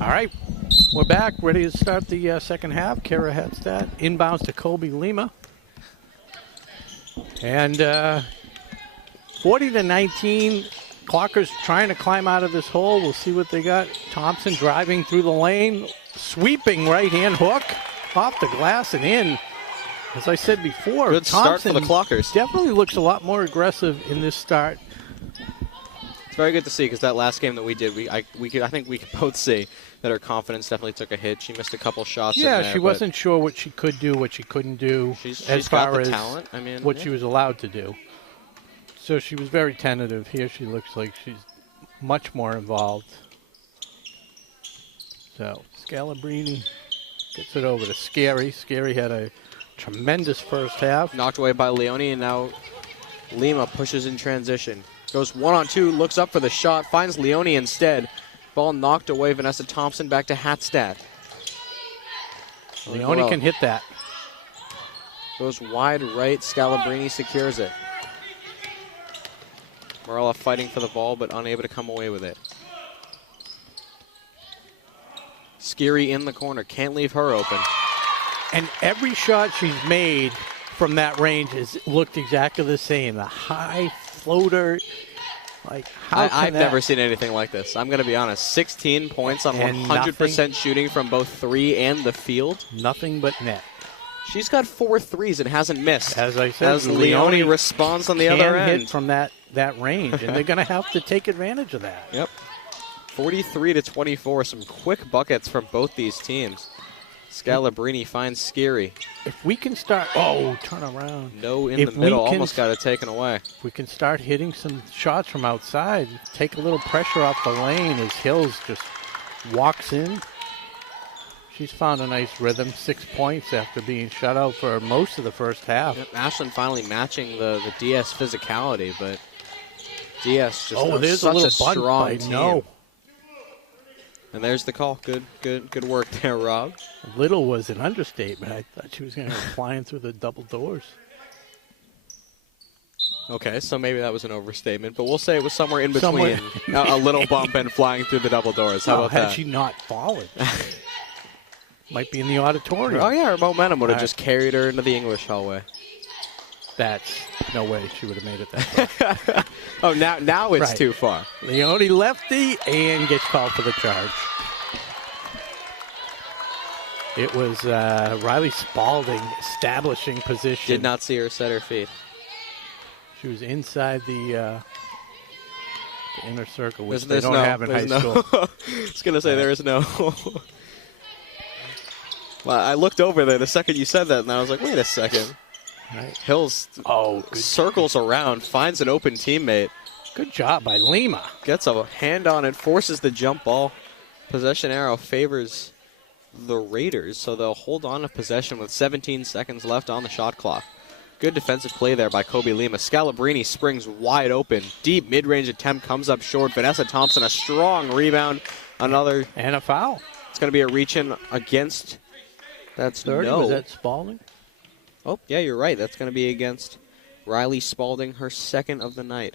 All right, we're back, ready to start the second half. Kara Hetstad inbounds to Kobe Lima. And 40-19, Clockers trying to climb out of this hole. We'll see what they got. Thompson driving through the lane, sweeping right-hand hook off the glass and in. As I said before, good Thompson start for the Clockers. Definitely looks a lot more aggressive in this start. It's very good to see because that last game that we did, I think we could both see that her confidence definitely took a hit. She missed a couple shots. Yeah, in there, she wasn't sure what she could do, what she couldn't do, she's got the talent. I mean, what she was allowed to do. So she was very tentative. Here she looks like she's much more involved. So Scalabrini gets it over to Scary. Scary had a tremendous first half. Knocked away by Leone, and now Lima pushes in transition. Goes 1-on-2, looks up for the shot, finds Leone instead. Ball knocked away. Vanessa Thompson back to Hatstad. Leone can hit that. Goes wide right. Scalabrini secures it. Morella fighting for the ball, but unable to come away with it. Skiri in the corner. Can't leave her open. And every shot she's made from that range has looked exactly the same. The high floater. Like, I've never seen anything like this. I'm going to be honest. 16 points on 100% shooting from both three and the field. Nothing but net. She's got 4 threes and hasn't missed. As I said, as Leone responds on the other end. Hit from that range, and they're going to have to take advantage of that. Yep. 43-24. Some quick buckets from both these teams. Scalabrini finds Skiri. If we can start, turn around. No in the middle, almost got it taken away. If we can start hitting some shots from outside, take a little pressure off the lane as Hills just walks in. She's found a nice rhythm, 6 points after being shut out for most of the first half. Yep, Ashland finally matching the DS physicality, but DS just there's such a strong team. No. And there's the call. Good work there, Rob. Little was an understatement. I thought she was going to go flying through the double doors. Okay, so maybe that was an overstatement, but we'll say it was somewhere in between. A little bump and flying through the double doors. How about that? Had she not fallen, might be in the auditorium. Oh, yeah, her momentum would have just carried her into the English hallway. That's no way she would have made it that far. Oh, now it's too far. Leone lefty and gets called for the charge. It was Riley Spalding establishing position. Did not see her set her feet. She was inside the inner circle, which they don't have in high school. I was going to say there is no. Well, I looked over there the second you said that, and I was like, wait a second. Right. Hills circles around, finds an open teammate. Good job by Lima. Gets a hand on it, forces the jump ball. Possession arrow favors the Raiders, so they'll hold on to possession with 17 seconds left on the shot clock. Good defensive play there by Kobe Lima. Scalabrini springs wide open. Deep mid-range attempt comes up short. Vanessa Thompson, a strong rebound. Another. And a foul. It's going to be a reach-in against. That's 30. no. Was that Spalding? Oh, yeah, you're right. That's going to be against Riley Spalding, her second of the night.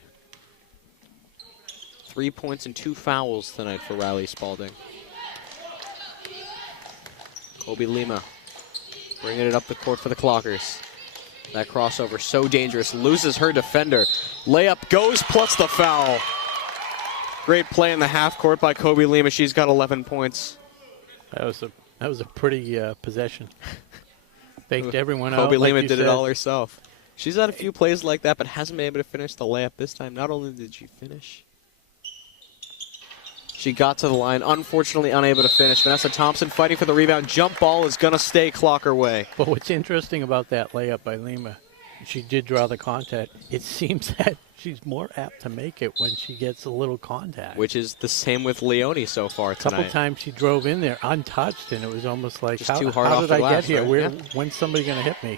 3 points and 2 fouls tonight for Riley Spalding. Kobe Lima bringing it up the court for the Clockers. That crossover so dangerous. Loses her defender. Layup goes plus the foul. Great play in the half court by Kobe Lima. She's got 11 points. That was a pretty possession. Faked everyone out. Kobe Lima like did it all herself. She's had a few plays like that, but hasn't been able to finish the layup this time. Not only did she finish, she got to the line, unfortunately unable to finish. Vanessa Thompson fighting for the rebound. Jump ball is going to stay Clocker way. But what's interesting about that layup by Lima, she did draw the contact. It seems that she's more apt to make it when she gets a little contact. Which is the same with Leone so far tonight. A couple times she drove in there untouched, and it was almost like, just too hard off did the I glass, get here? right? When's somebody going to hit me?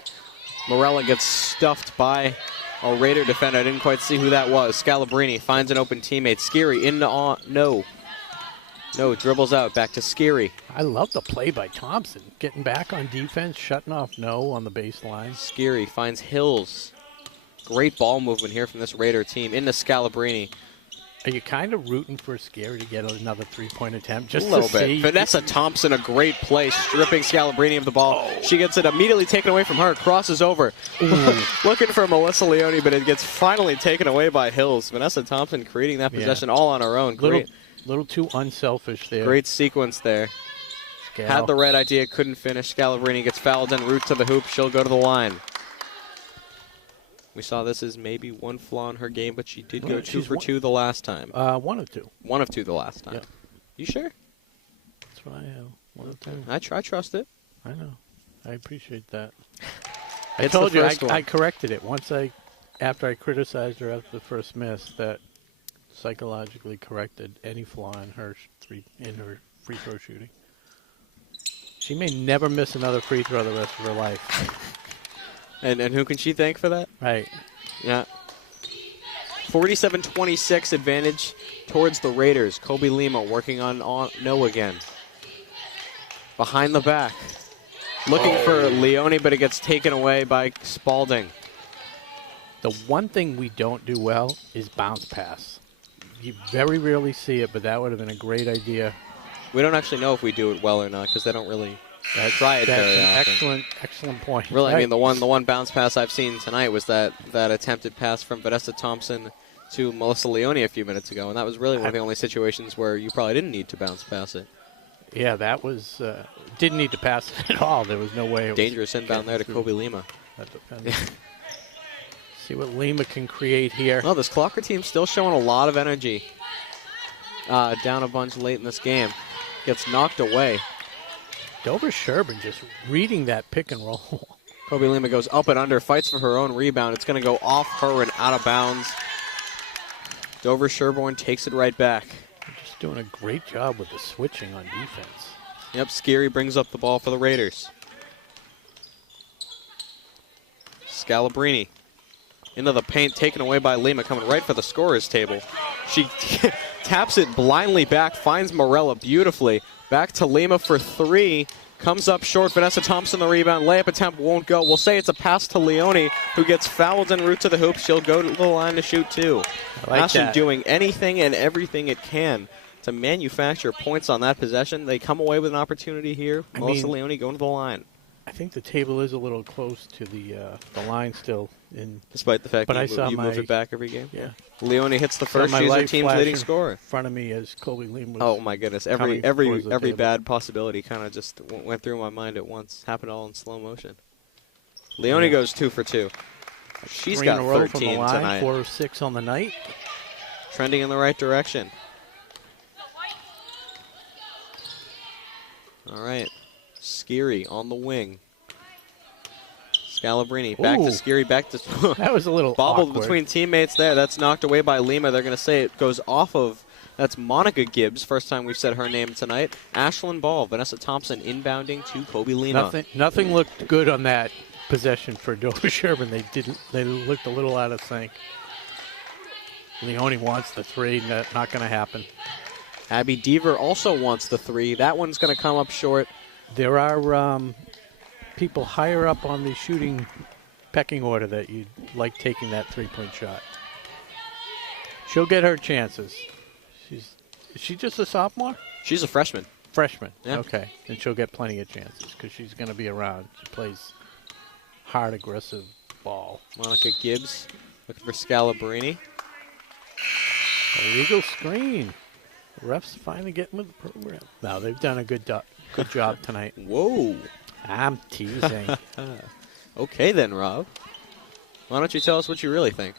Morella gets stuffed by a Raider defender. I didn't quite see who that was. Scalabrini finds an open teammate. Skiri into No, dribbles out. Back to Skiri. I love the play by Thompson. Getting back on defense, shutting off on the baseline. Skiri finds Hills. Great ball movement here from this Raider team into Scalabrini. Are you kind of rooting for Scary to get another three-point attempt? Just a little to see? bit. Vanessa Thompson, a great play, stripping Scalabrini of the ball. She gets it immediately taken away from her, crosses over. Looking for Melissa Leone, but it gets finally taken away by Hills. Vanessa Thompson creating that possession all on her own. Little too unselfish there. Great sequence there. Had the right idea, couldn't finish. Scalabrini gets fouled en route to the hoop. She'll go to the line. We saw this as maybe one flaw in her game, but she did go 2 for 2 the last time. 1 of 2. 1 of 2 the last time. Yep. You sure? That's what I have. 1 of 2. I trust it. I know. I appreciate that. I told you I corrected it after I criticized her after the first miss. That psychologically corrected any flaw in her free throw shooting. She may never miss another free throw the rest of her life. And who can she thank for that? Right. Yeah. 47-26 advantage towards the Raiders. Kobe Lima working on No again. Behind the back. Looking for Leone, but it gets taken away by Spalding. The one thing we don't do well is bounce pass. You very rarely see it, but that would have been a great idea. We don't actually know if we do it well or not because they don't really try it very often. That's an excellent point. Really, right. I mean, the one bounce pass I've seen tonight was that attempted pass from Vanessa Thompson to Melissa Leone a few minutes ago, and that was really one of the only situations where you probably didn't need to bounce pass it. Yeah, that was didn't need to pass it at all. There was no way. It Dangerous was inbound there to Kobe Lima. See what Lima can create here. Well, this Clocker team's still showing a lot of energy. Down a bunch late in this game. Gets knocked away. Dover Sherborn just reading that pick and roll. Kobe Lima goes up and under, fights for her own rebound. It's going to go off her and out of bounds. Dover Sherborn takes it right back. They're just doing a great job with the switching on defense. Yep, Scary brings up the ball for the Raiders. Scalabrini into the paint, taken away by Lima, coming right for the scorer's table. She taps it blindly back, finds Morella beautifully. Back to Lima for 3. Comes up short. Vanessa Thompson the rebound. Layup attempt won't go. We'll say it's a pass to Leone, who gets fouled en route to the hoop. She'll go to the line to shoot 2. Ashland doing anything and everything it can to manufacture points on that possession. They come away with an opportunity here. Melissa Leone going to the line. I think the table is a little close to the line still. Despite the fact that you move it back every game? Yeah. Leone hits the first. She's their team's leading scorer. In front of me as Kobe Lima was. Oh, my goodness. Every bad possibility kind of just went through my mind at once. Happened all in slow motion. Leone goes 2 for 2. She's got 13 from the line, tonight. 4 or 6 on the night. Trending in the right direction. All right. Scary on the wing. Scalabrini back to Scary, back to that was a little bobbled awkward. Between teammates there. That's knocked away by Lima. They're going to say it goes off of. That's Monica Gibbs. First time we've said her name tonight. Ashland ball. Vanessa Thompson inbounding to Kobe Lima. Nothing looked good on that possession for Dover Sherborn. They looked a little out of sync. Leone wants the 3. Not going to happen. Abby Deaver also wants the 3. That one's going to come up short. There are people higher up on the shooting pecking order that you'd like taking that 3-point shot. She'll get her chances. Is she just a sophomore? She's a freshman. Freshman, yeah. Okay. And she'll get plenty of chances because she's going to be around. She plays hard, aggressive ball. Monica Gibbs looking for Scalabrini. Illegal screen. The refs finally getting with the program. No, they've done a good job tonight. Whoa. I'm teasing. Okay then, Rob. Why don't you tell us what you really think?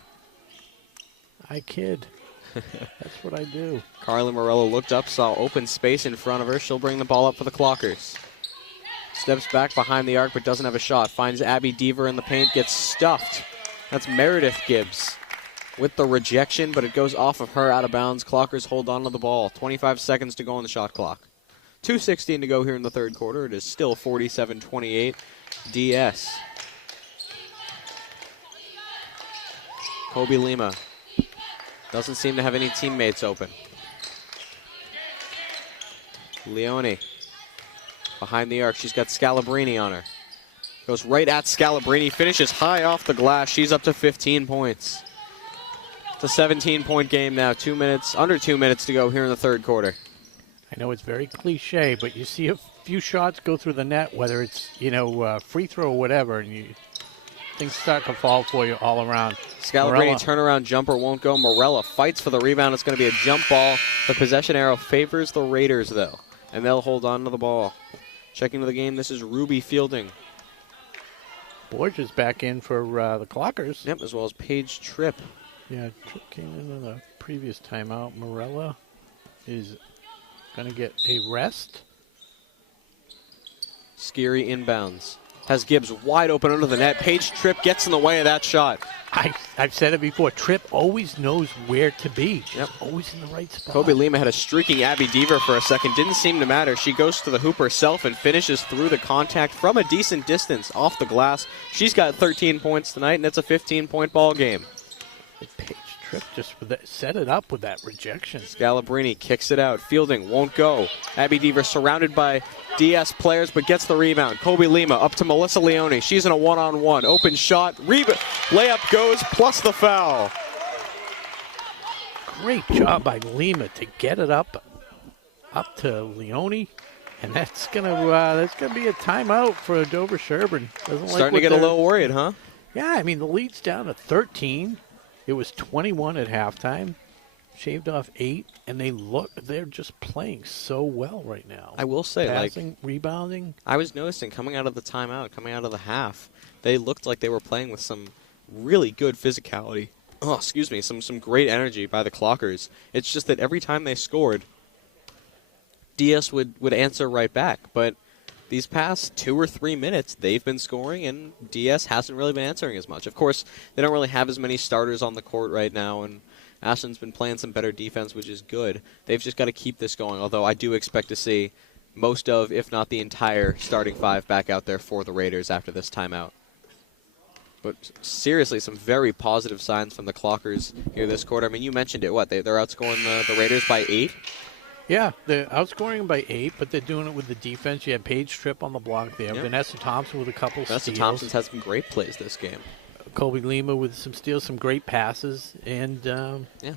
I kid. That's what I do. Carly Morello looked up, saw open space in front of her. She'll bring the ball up for the Clockers. Steps back behind the arc but doesn't have a shot. Finds Abby Deaver in the paint, gets stuffed. That's Meredith Gibbs with the rejection, but it goes off of her out of bounds. Clockers hold on to the ball. 25 seconds to go on the shot clock. 2:16 to go here in the third quarter. It is still 47-28 DS. Kobe Lima doesn't seem to have any teammates open. Leone behind the arc. She's got Scalabrini on her. Goes right at Scalabrini, finishes high off the glass. She's up to 15 points. It's a 17-point game now. Under 2 minutes to go here in the third quarter. I know it's very cliche, but you see a few shots go through the net, whether it's, free throw or whatever, and things start to fall for you all around. Scalabrini turnaround jumper won't go. Morella fights for the rebound. It's going to be a jump ball. The possession arrow favors the Raiders, though, and they'll hold on to the ball. Checking to the game, this is Ruby fielding. Borges back in for the Clockers. Yep, as well as Paige Tripp. Yeah, Tripp came in the previous timeout. Morella is going to get a rest. Skiri inbounds. Has Gibbs wide open under the net. Paige Tripp gets in the way of that shot. I've said it before. Tripp always knows where to be. She's always in the right spot. Kobe Lima had a streaking Abby Deaver for a second. Didn't seem to matter. She goes to the hoop herself and finishes through the contact from a decent distance off the glass. She's got 13 points tonight, and it's a 15-point ball game. Paige Tripp just set it up with that rejection. Scalabrini kicks it out. Fielding won't go. Abby Deaver surrounded by DS players, but gets the rebound. Kobe Lima up to Melissa Leone. She's in a one-on-one. Open shot. Layup goes, plus the foul. Great job by Lima to get it up to Leone. And that's gonna be a timeout for Dover Sherborn. Starting to get a little worried, huh? Yeah, I mean, the lead's down to 13. It was 21 at halftime, shaved off 8, and they're just playing so well right now. I will say, passing, rebounding. I was noticing coming out of the timeout, coming out of the half, they looked like they were playing with some really good physicality. Oh, excuse me, some great energy by the Clockers. It's just that every time they scored, DS would answer right back, but these past 2 or 3 minutes, they've been scoring, and DS hasn't really been answering as much. Of course, they don't really have as many starters on the court right now, and Ashland's been playing some better defense, which is good. They've just got to keep this going, although I do expect to see most of, if not the entire, starting 5 back out there for the Raiders after this timeout. But seriously, some very positive signs from the Clockers here this quarter. I mean, you mentioned it. They're outscoring the Raiders by 8? Yeah, they're outscoring them by 8, but they're doing it with the defense. You had Paige Tripp on the block there. Yep. Vanessa Thompson with a couple steals. Vanessa Thompson's had some great plays this game. Kobe Lima with some steals, some great passes. And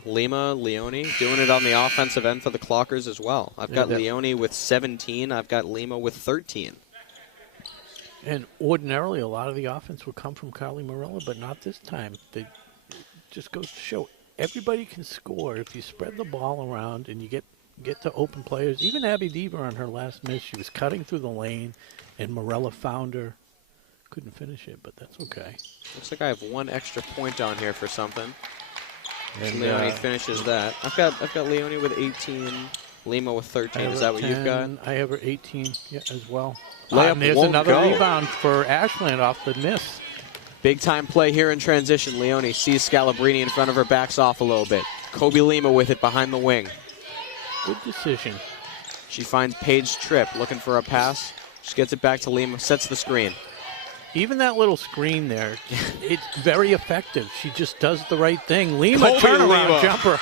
Lima, Leone doing it on the offensive end for the Clockers as well. I've got Leone with 17. I've got Lima with 13. And ordinarily, a lot of the offense would come from Carly Morella, but not this time. It just goes to show everybody can score if you spread the ball around and you get to open players. Even Abby Deaver on her last miss, she was cutting through the lane, and Morella found her. Couldn't finish it, but that's okay. Looks like I have one extra point on here for something. And Leone finishes that. I've got Leone with 18, Lima with 13. Is that what you've got? I have her 18 as well. Layup there's won't another go. rebound for Ashland off the miss. Big time play here in transition. Leone sees Scalabrini in front of her, backs off a little bit. Kobe Lima with it behind the wing. Good decision. She finds Paige Tripp looking for a pass. She gets it back to Lima, sets the screen. Even that little screen there, it's very effective. She just does the right thing. Lima, Kobe turnaround Lima. Jumper.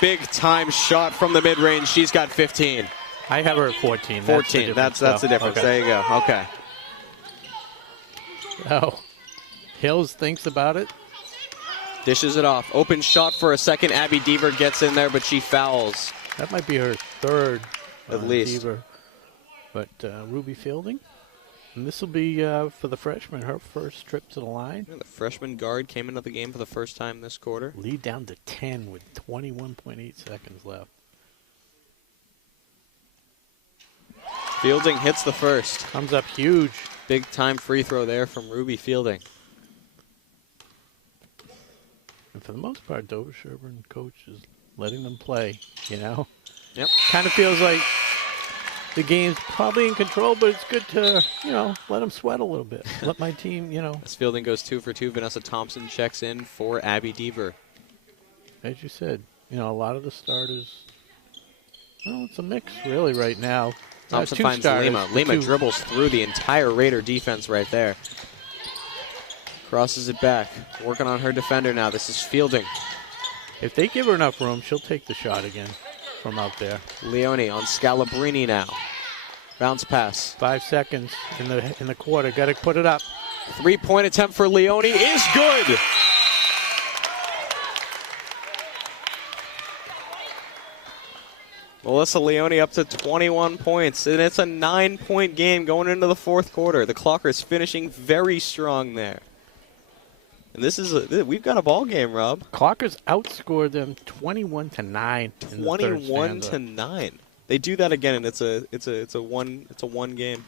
Big time shot from the mid-range. She's got 15. I have her at 14. 14. That's the difference. Okay. There you go. Okay. Oh, Hills thinks about it. Dishes it off. Open shot for a second. Abby Deaver gets in there, but she fouls. That might be her third. At least. Deaver. But Ruby fielding. And this will be, for the freshman, her first trip to the line. Yeah, the freshman guard came into the game for the first time this quarter. Lead down to 10 with 21.8 seconds left. Fielding hits the first. Comes up huge. Big time free throw there from Ruby Fielding. And for the most part, Dover Sherborn coach is letting them play, Yep. Kind of feels like the game's probably in control, but it's good to, let them sweat a little bit. Let my team, As Fielding goes 2 for 2, Vanessa Thompson checks in for Abby Deaver. As you said, a lot of the starters, it's a mix really right now. Thompson finds Lima. Lima dribbles through the entire Raider defense right there. Crosses it back. Working on her defender now. This is Fielding. If they give her enough room, she'll take the shot again from out there. Leone on Scalabrini now. Bounce pass. 5 seconds in the quarter. Got to put it up. 3-point attempt for Leone is good. Melissa Leone up to 21 points, and it's a 9-point game going into the fourth quarter. The Clockers finishing very strong there. And we've got a ball game, Rob. Clockers outscored them 21-9. 21-9. They do that again, and it's a one game.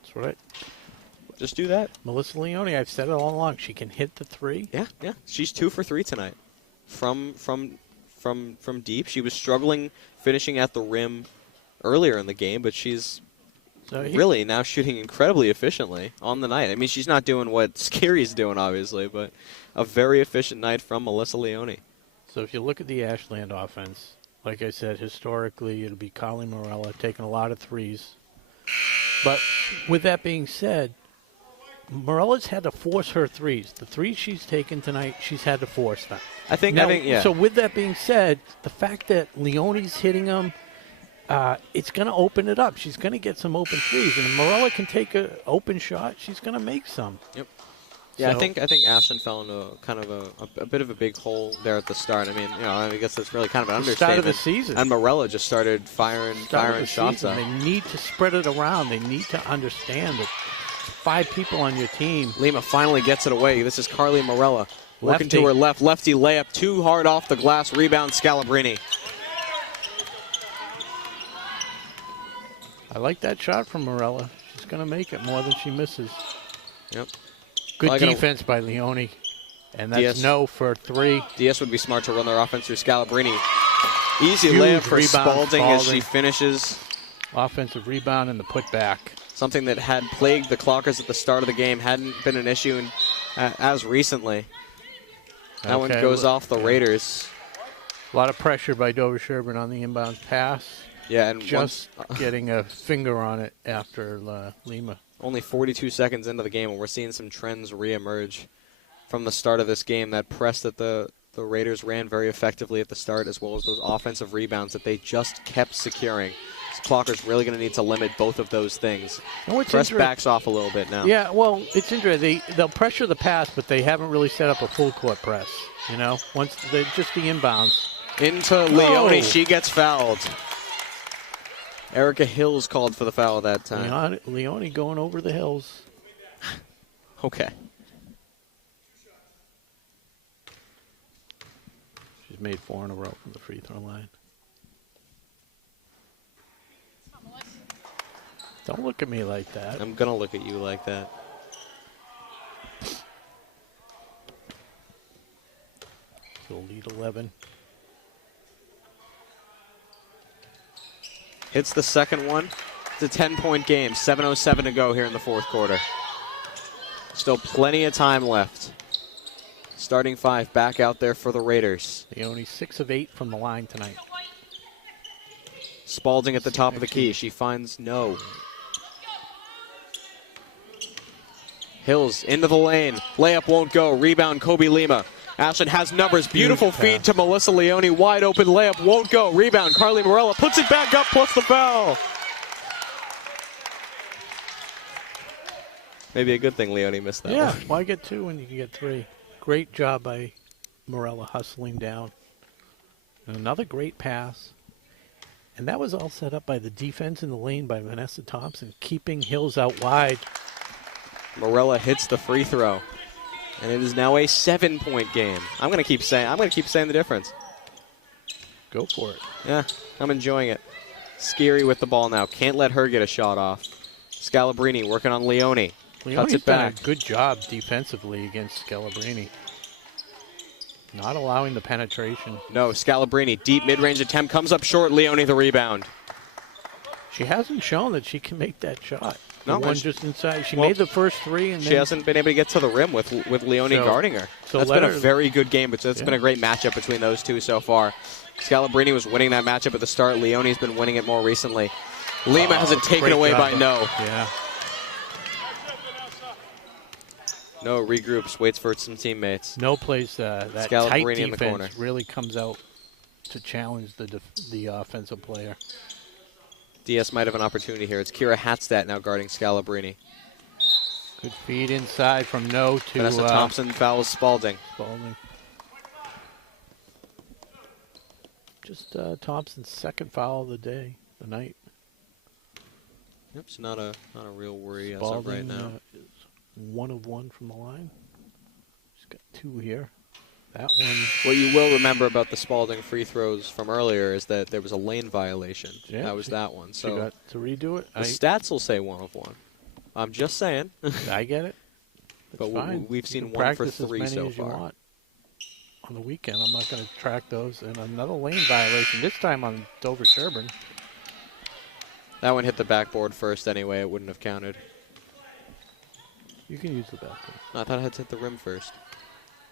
That's right. Just do that. Melissa Leone, I've said it all along. She can hit the three. Yeah. She's 2 for 3 tonight. From deep. She was struggling finishing at the rim earlier in the game, but she's really now shooting incredibly efficiently on the night. I mean, she's not doing what Scary's doing, obviously, but a very efficient night from Melissa Leone. So if you look at the Ashland offense, like I said, historically it'll be Carly Morella taking a lot of threes. But with that being said, Morella's had to force her threes. The threes she's taken tonight, she's had to force them. I think, yeah. So with that being said, the fact that Leone's hitting them, it's going to open it up. She's going to get some open threes, and if Morella can take an open shot, she's going to make some. Yep. Yeah, so, I think Ashland fell into kind of a bit of a big hole there at the start. I mean, I guess that's really kind of an understatement. Start of the season. And Morella just started firing shots up. They need to spread it around. They need to understand that 5 people on your team. Lima finally gets it away. This is Carly Morella. Looking Lefty. to her left. Lefty layup. Too hard off the glass. Rebound Scalabrini. I like that shot from Morella. She's going to make it more than she misses. Yep. Good defense by Leone. And that's no for 3. DS would be smart to run their offense through Scalabrini. Easy Huge layup for rebound, Spalding as she finishes. Offensive rebound and the putback. Something that had plagued the Clockers at the start of the game. Hadn't been an issue as recently. That one goes off the Raiders. A lot of pressure by Dover Sherborn on the inbound pass. Yeah, and just getting a finger on it after Lima. Only 42 seconds into the game, and we're seeing some trends reemerge from the start of this game. That press that the Raiders ran very effectively at the start, as well as those offensive rebounds that they just kept securing. Clocker's really going to need to limit both of those things. Press backs off a little bit now. Yeah, well, it's interesting. They'll pressure the pass, but they haven't really set up a full court press. Once they're just the inbounds. Into Leone, she gets fouled. Erica Hills called for the foul at that time. Leone going over the hills. Okay. She's made 4 in a row from the free throw line. Don't look at me like that. I'm going to look at you like that. So lead 11. Hits the second one. It's a 10-point game. 7:07 to go here in the fourth quarter. Still plenty of time left. Starting 5 back out there for the Raiders. Leone 6 of 8 from the line tonight. Spalding at the top of the key. She finds no. Hills into the lane. Layup won't go. Rebound Kobe Lima. Ashland has numbers. Beautiful feed to Melissa Leone. Wide open layup won't go. Rebound Carly Morella puts it back up plus the foul. Maybe a good thing Leone missed that one. Yeah, why get 2 when you can get 3? Great job by Morella hustling down. And another great pass. And that was all set up by the defense in the lane by Vanessa Thompson, keeping Hills out wide. Morella hits the free throw. And it is now a 7-point game. I'm going to keep saying the difference. Go for it. Yeah, I'm enjoying it. Scary with the ball now. Can't let her get a shot off. Scalabrini working on Leone. Cuts it back. Done a good job defensively against Scalabrini. Not allowing the penetration. No, Scalabrini, deep mid-range attempt, comes up short. Leone the rebound. She hasn't shown that she can make that shot. No, one just inside. She made the first 3, and she hasn't been able to get to the rim with Leone guarding her. So that's been a very good game, but it's been a great matchup between those two so far. Scalabrini was winning that matchup at the start. Leone's been winning it more recently. Lima has it taken away by No. Yeah. No regroups, waits for some teammates. No plays that tight defense really comes out to challenge the offensive player. DS might have an opportunity here. It's Kira Hatstat now guarding Scalabrini. Good feed inside from No to Vanessa Thompson fouls Spalding. Spalding. Just Thompson's second foul of the day, the night. Yep, it's not a real worry Spalding, as of right now. is 1 of 1 from the line. She's got 2 here. That one. What you will remember about the Spalding free throws from earlier is that there was a lane violation. Yeah, that was that one. So she got to redo it. the stats will say 1 of 1. I'm just saying. I get it. But fine. we've seen You can 1 for practice 3 as many so as you far. want. On the weekend, I'm not going to track those. And another lane violation, this time on Dover Sherborn. That one hit the backboard first anyway. It wouldn't have counted. You can use the backboard. I thought it had to hit the rim first.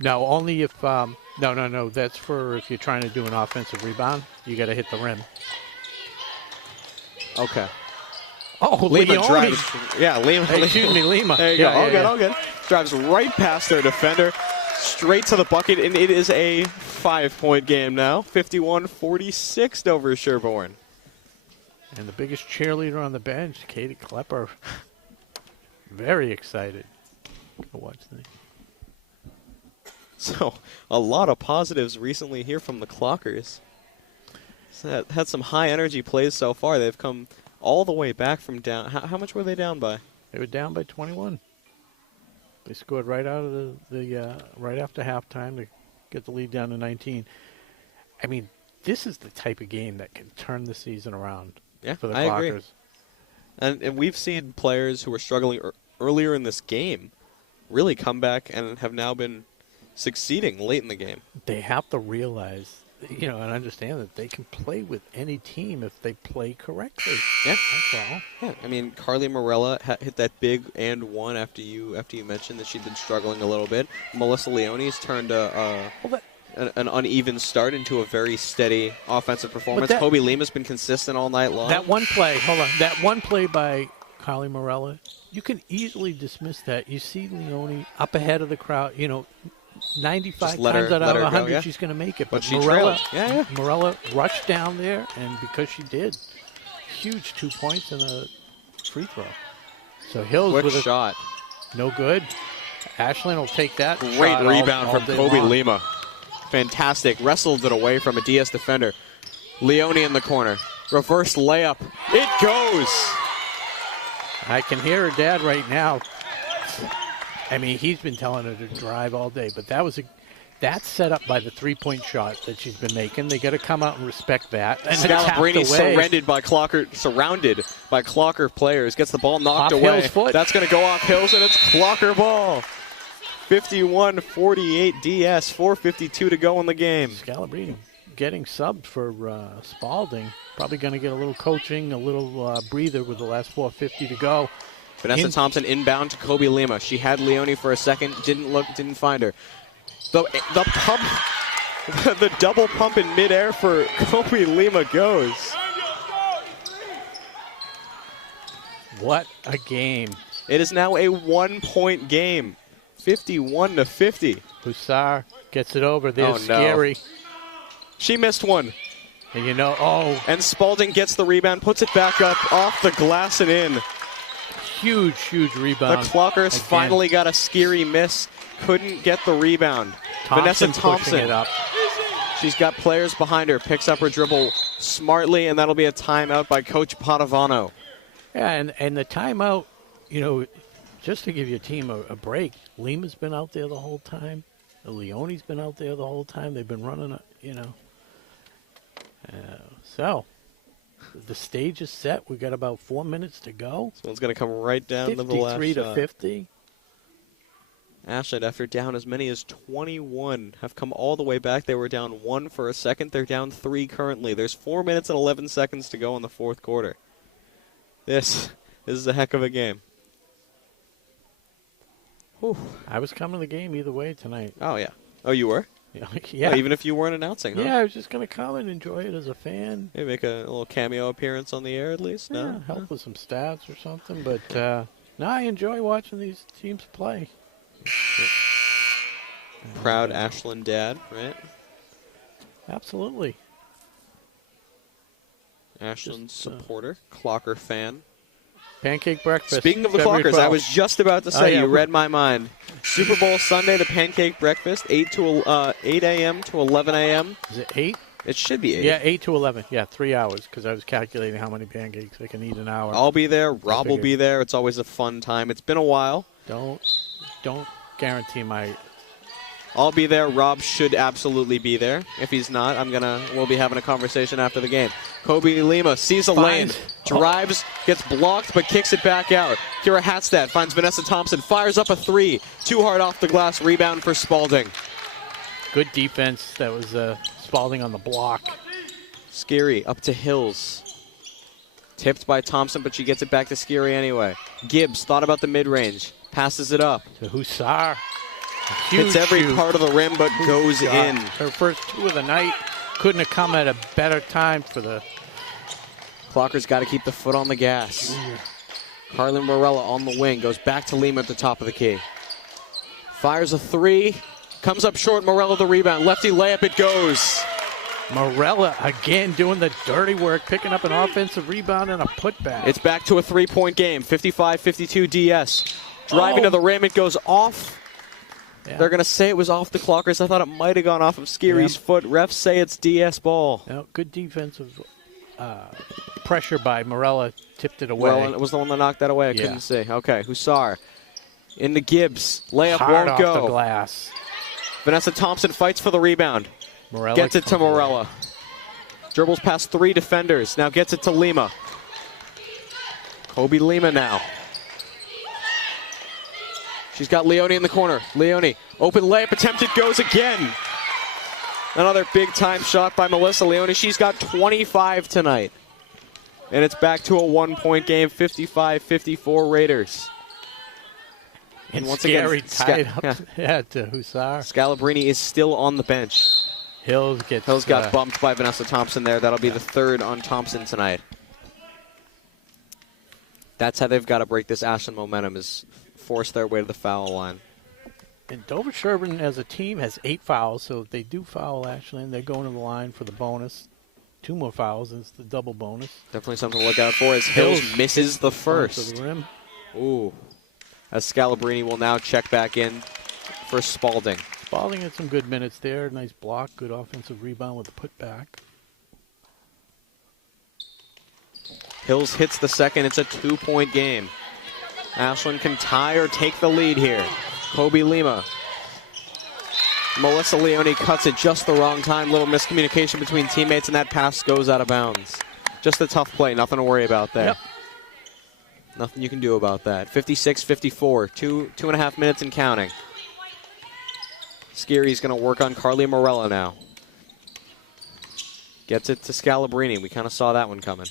No, only if no. That's for if you're trying to do an offensive rebound. You got to hit the rim. Okay. Oh, Lima Leone. drives. Yeah, Lima. Excuse me, Lima. There you Yeah, go. yeah, All good, all good. Drives right past their defender, straight to the bucket, and it is a 5-point game now. 51-46 over Sherborn. And the biggest cheerleader on the bench, Katie Klepper. Very excited. Go watch this. So, a lot of positives recently here from the Clockers. So had some high-energy plays so far. They've come all the way back from down. How much were they down by? They were down by 21. They scored right out of the right after halftime to get the lead down to 19. I mean, this is the type of game that can turn the season around for the I Clockers. agree. And we've seen players who were struggling earlier in this game really come back and have now been succeeding late in the game. They have to realize, and understand that they can play with any team if they play correctly. Yeah, That's all. yeah. I mean, Carly Morella hit that big and one after you mentioned that she'd been struggling a little bit. Melissa Leone's turned an uneven start into a very steady offensive performance. Kobe Lima's been consistent all night long. That one play, that one play by Carly Morella, you can easily dismiss that. You see Leone up ahead of the crowd, 95 times out of 100 she's going to make it. But she trailed. Yeah. Morella rushed down there, and because she did, huge 2 points and a free throw. So Hills Quick with a shot. No good. Ashlyn will take that. Great shot rebound all from day Kobe long. Lima. Fantastic. Wrestled it away from a DS defender. Leone in the corner. Reverse layup. It goes. I can hear her dad right now. I mean, he's been telling her to drive all day, but that's set up by the three-point shot that she's been making. They got to come out and respect that. And Scalabrini surrounded by Clocker players. Gets the ball knocked Off away. Hill's foot. That's going to go off Hills, and it's Clocker ball. 51-48 DS. 4:52 to go in the game. Scalabrini getting subbed for Spalding. Probably going to get a little coaching, a little breather with the last 4:50 to go. Vanessa Thompson inbound to Kobe Lima. She had Leone for a second, didn't find her. The pump, the double pump in midair for Kobe Lima goes. What a game. It is now a 1-point game, 51-50. Hussar gets it over. There's Oh, no. Scary. She missed one. And And Spalding gets the rebound, puts it back up, off the glass and in. huge The rebound. Clockers Again. finally got a Scary miss, couldn't get the rebound. Vanessa pushing Thompson. it up. She's got players behind her, picks up her dribble smartly, and that'll be a timeout by Coach Padovano. Yeah, and the timeout, just to give your team a break, Lima's been out there the whole time. Leone's been out there the whole time. They've been running, so the stage is set. We got about 4 minutes to go. This one's going to come right down to the last 53 to shot. 50. Ashland, after down as many as 21, have come all the way back. They were down 1 for a second. They're down 3 currently. There's 4 minutes and 11 seconds to go in the fourth quarter. This is a heck of a game. Whew. I was coming to the game either way tonight. Oh, yeah. Oh, you were? Yeah. Oh, even if you weren't announcing, huh? Yeah, I was just going to come and enjoy it as a fan. Maybe make a little cameo appearance on the air at least? Yeah, No? help with some stats or something. But, no, I enjoy watching these teams play. Proud Ashland dad, right? Absolutely. Ashland's supporter, Clocker fan. Pancake breakfast. Speaking of the February Clockers, I 12th. was just about to say, yeah. you read my mind. Super Bowl Sunday, the pancake breakfast, 8 a.m. to 11 a.m. Is it 8? It should be 8. Yeah, 8 to 11. Yeah, 3 hours because I was calculating how many pancakes I can eat an hour. I'll be there. Rob will be there. It's always a fun time. It's been a while. Don't guarantee my. I'll be there. Rob should absolutely be there. If he's not, we'll be having a conversation after the game. Kobe Lima sees a lane, drives, gets blocked, but kicks it back out. Kira Hatstad finds Vanessa Thompson, fires up a 3. Too hard off the glass, rebound for Spalding. Good defense. That was Spalding on the block. Skiri up to Hills. Tipped by Thompson, but she gets it back to Skiri anyway. Gibbs thought about the mid-range. Passes it up. To Hussar. Hits every part of the rim, but goes in. Her first 2 of the night. Couldn't have come at a better time for the... Clocker's got to keep the foot on the gas. Carlin Morella on the wing. Goes back to Lima at the top of the key. Fires a 3. Comes up short. Morella the rebound. Lefty layup. It goes. Morella again doing the dirty work, picking up an offensive rebound and a putback. It's back to a 3-point game. 55-52 DS. Driving to the rim. It goes off. Yeah. They're going to say it was off the Clockers. I thought it might have gone off of Skiri's foot. Refs say it's DS ball. Good defensive pressure by Morella. Tipped it away. Well, it was the one that knocked that away. I couldn't see. Okay, Hussar. Into Gibbs. Layup won't go. Off the glass. Vanessa Thompson fights for the rebound. Morella gets it to Morella. Dribbles past 3 defenders. Now gets it to Lima. Kobe Lima now. She's got Leone in the corner. Leone, open layup attempted, goes again. Another big-time shot by Melissa Leone. She's got 25 tonight. And it's back to a 1-point game, 55-54 Raiders. And once again, tied up to Hussar. Scalabrini is still on the bench. Hills got bumped by Vanessa Thompson there. That'll be the 3rd on Thompson tonight. That's how they've got to break this Ashland momentum, is force their way to the foul line. And Dover Sherborn as a team has 8 fouls, so if they do foul Ashland, they're going to the line for the bonus. 2 more fouls, and it's the double bonus. Definitely something to look out for as Hills misses the first. The rim. Ooh. As Scalabrini will now check back in for Spalding. Spalding had some good minutes there. Nice block, good offensive rebound with a putback. Hills hits the second. It's a 2-point game. Ashland can tie or take the lead here. Kobe Lima. Melissa Leone cuts it just the wrong time. Little miscommunication between teammates, and that pass goes out of bounds. Just a tough play. Nothing to worry about there. Yep. Nothing you can do about that. 56-54. 2.5 minutes and counting. Skiri's going to work on Carly Morella now. Gets it to Scalabrini. We kind of saw that one coming.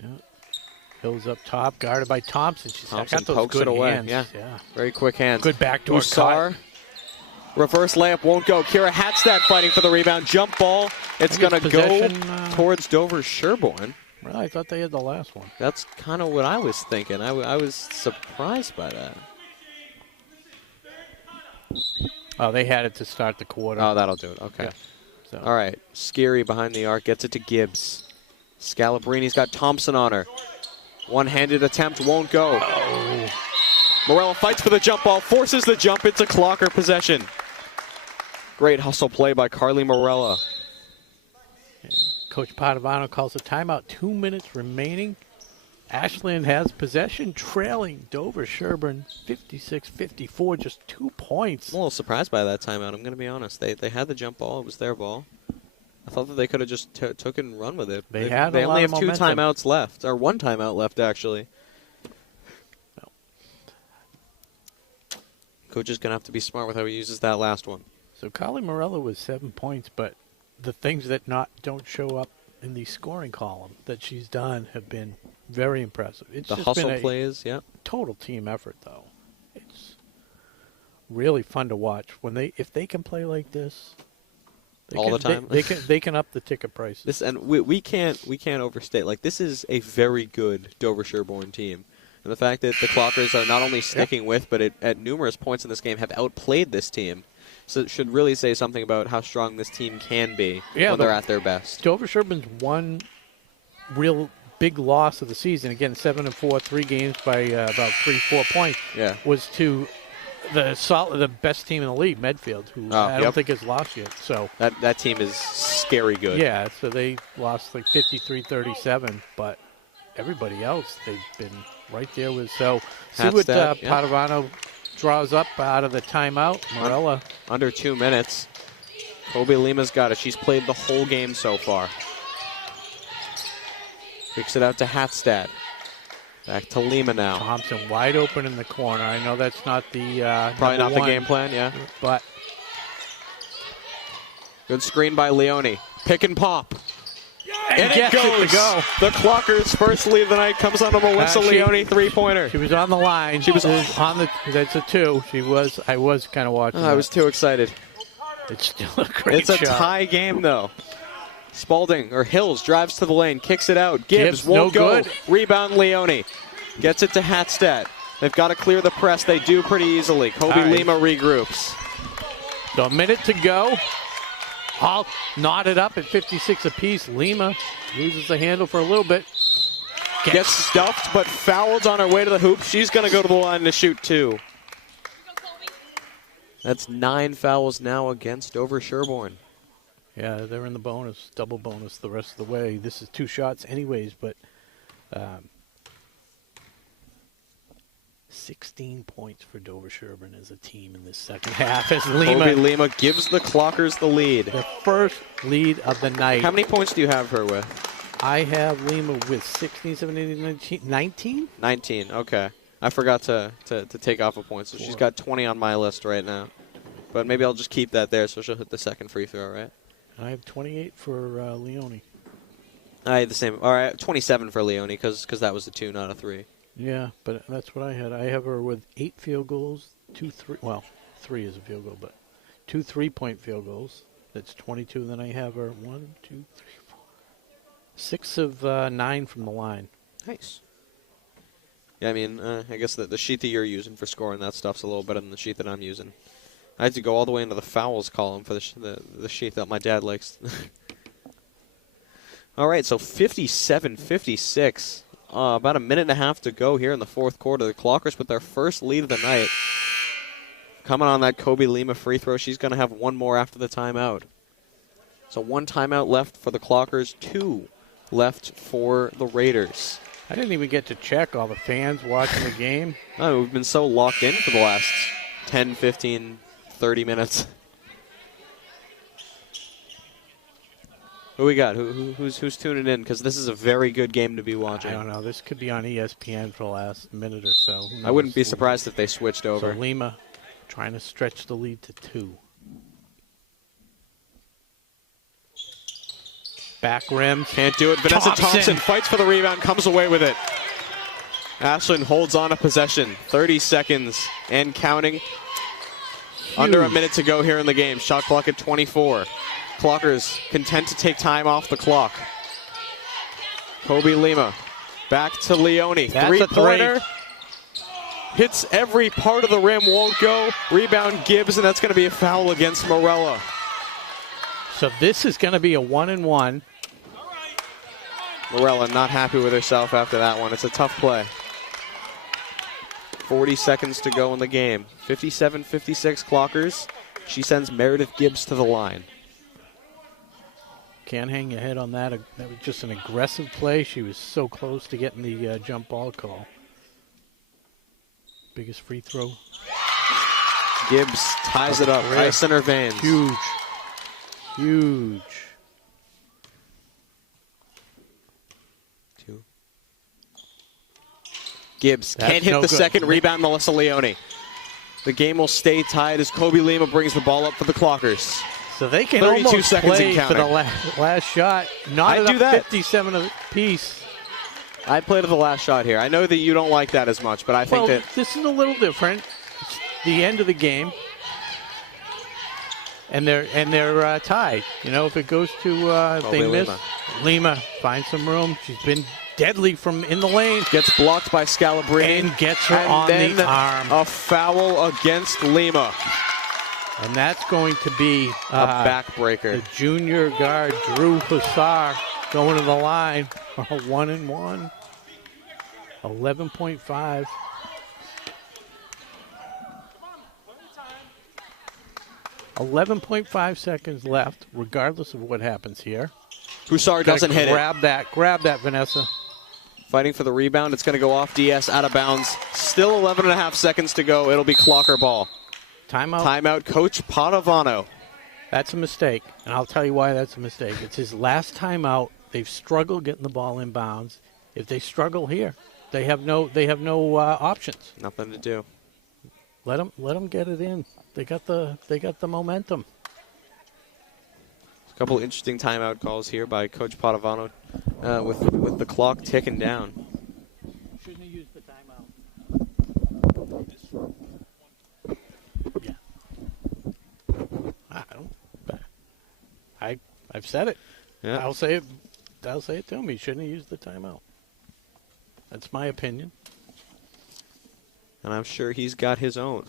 Yeah. Hills up top, guarded by Thompson. Thompson pokes it away. Hands. Yeah. Very quick hands. Good backdoor cut. Reverse layup won't go. Kira Hatstad fighting for the rebound. Jump ball. It's going to go towards Dover Sherborn. Well, I thought they had the last one. That's kind of what I was thinking. I was surprised by that. Oh, they had it to start the quarter. Oh, that'll do it. Okay. Yeah. So. All right. Skiri behind the arc. Gets it to Gibbs. Scalabrini's got Thompson on her. One-handed attempt won't go. Oh. Morella fights for the jump ball. Forces the jump. It's a Clocker possession. Great hustle play by Carly Morella. And Coach Padovano calls a timeout. 2 minutes remaining. Ashland has possession, trailing Dover Sherborn 56-54, just 2 points. I'm a little surprised by that timeout, I'm going to be honest. They had the jump ball. It was their ball. I thought that they could have just took it and run with it. They only have 2 momentum. timeouts left, or 1 timeout left, actually. Well. Coach is going to have to be smart with how he uses that last one. So Carly Morella was 7 points, but the things that don't show up in the scoring column that she's done have been very impressive. It's the just hustle been plays, yeah. Total team effort, though. It's really fun to watch if they can play like this. The time. They can up the ticket prices. And we can't overstate. Like, this is a very good Dover Sherborn team, and the fact that the Clockers are not only sticking with, but at numerous points in this game have outplayed this team. So it should really say something about how strong this team can be when they're at their best. Dover Sherborn's won real big loss of the season, again 7-4, 3 games by about 3-4 points, was to the best team in the league, Medfield, who I don't think has lost yet. So that team is scary good. Yeah, so they lost like 53-37, but everybody else they've been right there with. So see what Padovano draws up out of the timeout. Morella under 2 minutes. Kobe Lima's got it. She's played the whole game so far. Kicks it out to Hatstad. Back to Lima now. Thompson wide open in the corner. I know that's not the probably not the game plan, yeah. But good screen by Leone. Pick and pop. And it goes. To go. The Clockers' first lead of the night comes on a Melissa Leone three-pointer. She was on the line. She was on the. That's a 2. She was. I was kind of watching. I was too excited. It's still a great shot. It's a tie game though. Spalding or Hills drives to the lane, kicks it out. Gibbs won't go. Good. Rebound Leone. Gets it to Hatstad. They've got to clear the press. They do pretty easily. Kobe Lima regroups. So a minute to go. All knotted up at 56 apiece. Lima loses the handle for a little bit. Gets stuffed, but fouled on her way to the hoop. She's going to go to the line to shoot 2. That's 9 fouls now against Dover Sherborn. Yeah, they're in the bonus, double bonus the rest of the way. This is 2 shots anyways, but 16 points for Dover Sherborn as a team in this second half. As Kobe Lima gives the Clockers the lead. The first lead of the night. How many points do you have her with? I have Lima with 16, 17, 19, 19? 19, okay. I forgot to take off a point, so she's got 20 on my list right now. But maybe I'll just keep that there so she'll hit the second free throw, right? I have 28 for Leone. I had the same. All right, 27 for Leone because that was a 2, not a 3. Yeah, but that's what I had. I have her with 8 field goals, 2 3. Well, 3 is a field goal, but 2 3-point field goals. That's 22. Then I have her 1, 2, 3, 4, 6 of 9 from the line. Nice. Yeah, I mean, I guess the sheet that you're using for scoring that stuff's a little better than the sheet that I'm using. I had to go all the way into the fouls column for the sheet that my dad likes. All right, so 57-56. About a minute and a half to go here in the fourth quarter. The Clockers with their first lead of the night. Coming on that Kobe Lima free throw. She's going to have one more after the timeout. So 1 timeout left for the Clockers, 2 left for the Raiders. I didn't even get to check all the fans watching the game. Oh, we've been so locked in for the last 10, 15, 30 minutes. Who we got? Who's tuning in? Because this is a very good game to be watching. I don't know. This could be on ESPN for the last minute or so. I wouldn't be surprised if they switched over. So Lima trying to stretch the lead to 2. Back rim. Can't do it. Vanessa Thompson fights for the rebound, comes away with it. Ashland holds on a possession. 30 seconds and counting. Huge. Under a minute to go here in the game. Shot clock at 24. Clockers content to take time off the clock. Kobe Lima back to Leone. 3-pointer. Hits every part of the rim, won't go. Rebound Gibbs, and that's going to be a foul against Morella. So this is going to be a 1-and-1. Morella not happy with herself after that one. It's a tough play. 40 seconds to go in the game. 57-56 Clockers. She sends Meredith Gibbs to the line. Can't hang your head on that. That was just an aggressive play. She was so close to getting the jump ball call. Biggest free throw. Gibbs ties it up. Ice in her veins. Huge. Huge. 2. Gibbs can't hit the second rebound. Melissa Leone. The game will stay tied as Kobe Lima brings the ball up for the Clockers. So they can almost play for the last shot. Not do that. 57 apiece. I'd play to the last shot here. I know that you don't like that as much, but I think that this is a little different. It's the end of the game, and they're tied. You know, if it goes to they miss, Lima finds some room. She's been deadly from in the lane. Gets blocked by Scalabrini and gets her on the arm. A foul against Lima. And that's going to be a backbreaker. The junior guard, Drew Hussar, going to the line. 1-1. 11.5. .5 left, regardless of what happens here. Hussar doesn't hit it. Grab that, Vanessa. Fighting for the rebound. It's going to go off DS, out of bounds. Still 11.5 seconds to go. It'll be clocker ball. Timeout. Timeout, Coach Padovano. That's a mistake, and I'll tell you why that's a mistake. It's his last timeout. They've struggled getting the ball in bounds. If they struggle here, they have no options. Nothing to do. Let them get it in. They got the momentum. A couple interesting timeout calls here by Coach Padovano with the clock ticking down. Shouldn't have used the timeout. Yeah. I've said it. Yeah. I'll say it to him. He shouldn't have used the timeout. That's my opinion. And I'm sure he's got his own.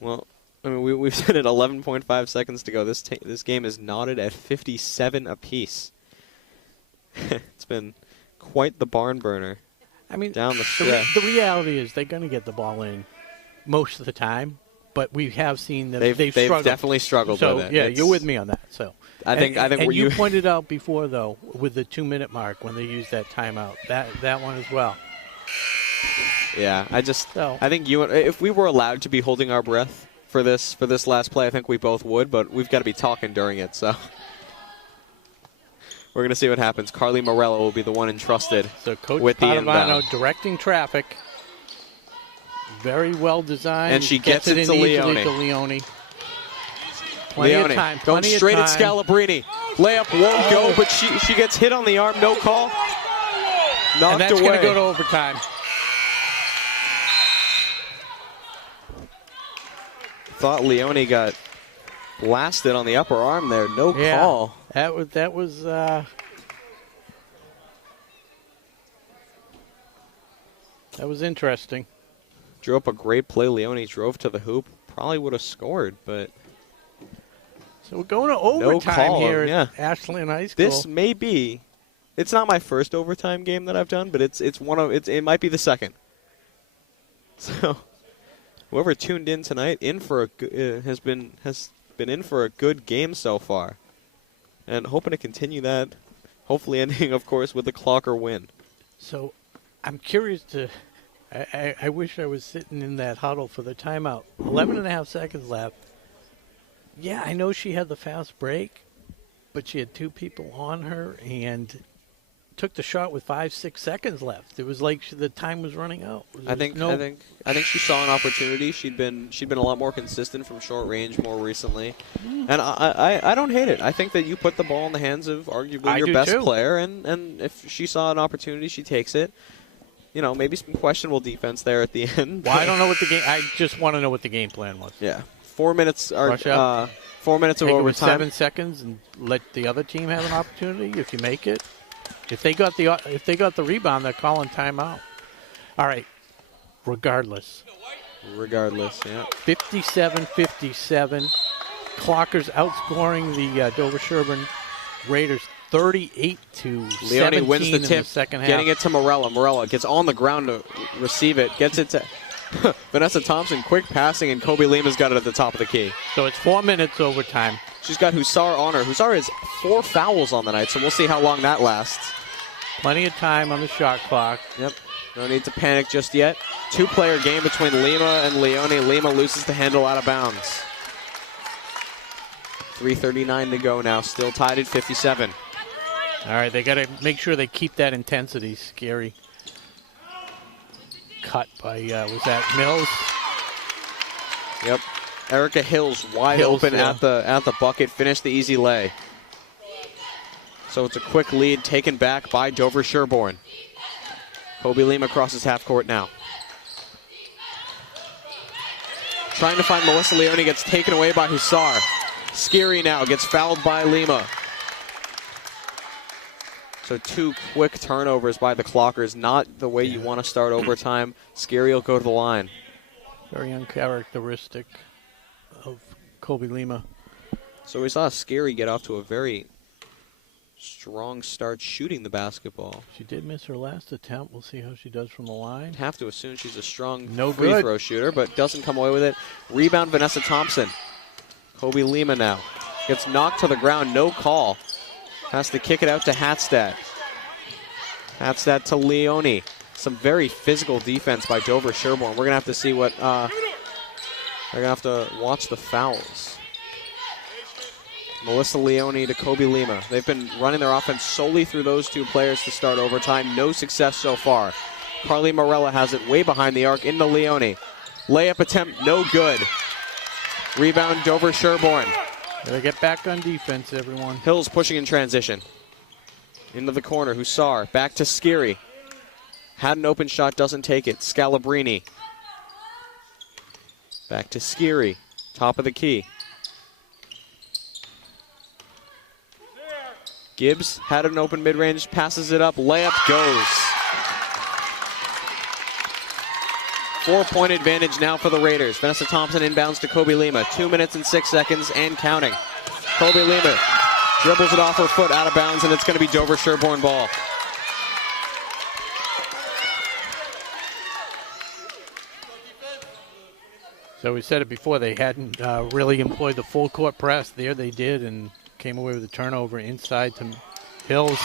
Well, I mean, we've said it 11.5 seconds to go. This game is knotted at 57 apiece. It's been quite the barn burner. I mean, down the stretch. The reality is they're going to get the ball in most of the time, but we have seen that they've struggled. Definitely struggled so, with it. Yeah, you're with me on that. So I think and you pointed out before, though, with the 2-minute mark when they used that timeout, that one as well. Yeah, I think if we were allowed to be holding our breath for this last play, I think we both would, but we've got to be talking during it, so we're going to see what happens. Carly Morello will be the one entrusted with the inbound. Directing traffic. Very well designed. And she gets it to Leone. Plenty of time. Going straight at Scalabrini. Layup won't go, but she gets hit on the arm. No call. Knocked away. And that's going to go to overtime. Thought Leone got blasted on the upper arm there. No call. That was interesting. Drew up a great play. Leone drove to the hoop. Probably would have scored, but so we're going to overtime here at Ashland High School. This may be. It's not my first overtime game that I've done, but it might be the second. So whoever tuned in tonight has been in for a good game so far, and hoping to continue that. Hopefully, ending, of course, with a clocker win. So, I'm curious to. I wish I was sitting in that huddle for the timeout. 11.5 seconds left. Yeah, I know she had the fast break, but she had two people on her and took the shot with 5-6 seconds left. It was like the time was running out. I think she saw an opportunity. She'd been a lot more consistent from short range more recently, and I don't hate it. I think that you put the ball in the hands of arguably your best player, and if she saw an opportunity, she takes it. You know, maybe some questionable defense there at the end. Well, I don't know what the game. I just want to know what the game plan was. Yeah, 4 minutes are 4 minutes of overtime. 7 seconds and let the other team have an opportunity. If you make it, if they got the rebound, they're calling timeout. All right. Regardless, yeah. 57-57. Clockers outscoring the Dover Sherborn Raiders 38-17. Leone wins the tip, in the second half. getting it to Morella. Morella gets on the ground to receive it. Gets it to Vanessa Thompson. Quick passing, and Kobe Lima's got it at the top of the key. So it's 4 minutes overtime. She's got Hussar on her. Hussar has 4 fouls on the night, so we'll see how long that lasts. Plenty of time on the shot clock. Yep. No need to panic just yet. 2-player game between Lima and Leone. Lima loses the handle out of bounds. 3:39 to go now. Still tied at 57. All right, they got to make sure they keep that intensity. Scary. Cut by, was that Mills? Yep. Erica Hills wide open at the bucket. Finished the easy lay. So it's a quick lead taken back by Dover Sherborn. Kobe Lima crosses half court now. Trying to find Melissa Leone, gets taken away by Hussar. Scary now gets fouled by Lima. So 2 quick turnovers by the Clockers. Not the way you want to start overtime. Scary will go to the line. Very uncharacteristic of Kobe Lima. So we saw Scary get off to a very Strong start shooting the basketball. She did miss her last attempt. We'll see how she does from the line. Have to assume she's a strong free throw shooter, but doesn't come away with it. Rebound, Vanessa Thompson. Kobe Lima now. Gets knocked to the ground, no call. Has to kick it out to Hatstad. Hatstad to Leone. Some very physical defense by Dover Sherborn. We're going to have to see what... they're going to have to watch the fouls. Melissa Leone to Kobe Lima. They've been running their offense solely through those two players to start overtime. No success so far. Carly Morella has it way behind the arc into Leone. Layup attempt, no good. Rebound, Dover Sherborn. Gotta get back on defense, everyone. Hills pushing in transition. Into the corner, Hussar. Back to Skiri. Had an open shot, doesn't take it. Scalabrini. Back to Skiri. Top of the key. Gibbs had an open mid-range, passes it up, layup goes. 4-point advantage now for the Raiders. Vanessa Thompson inbounds to Kobe Lima. 2 minutes and 6 seconds and counting. Kobe Lima dribbles it off her foot out of bounds, and it's going to be Dover Sherborn ball. So we said it before, they hadn't really employed the full court press. There they did, and came away with a turnover inside to Hills.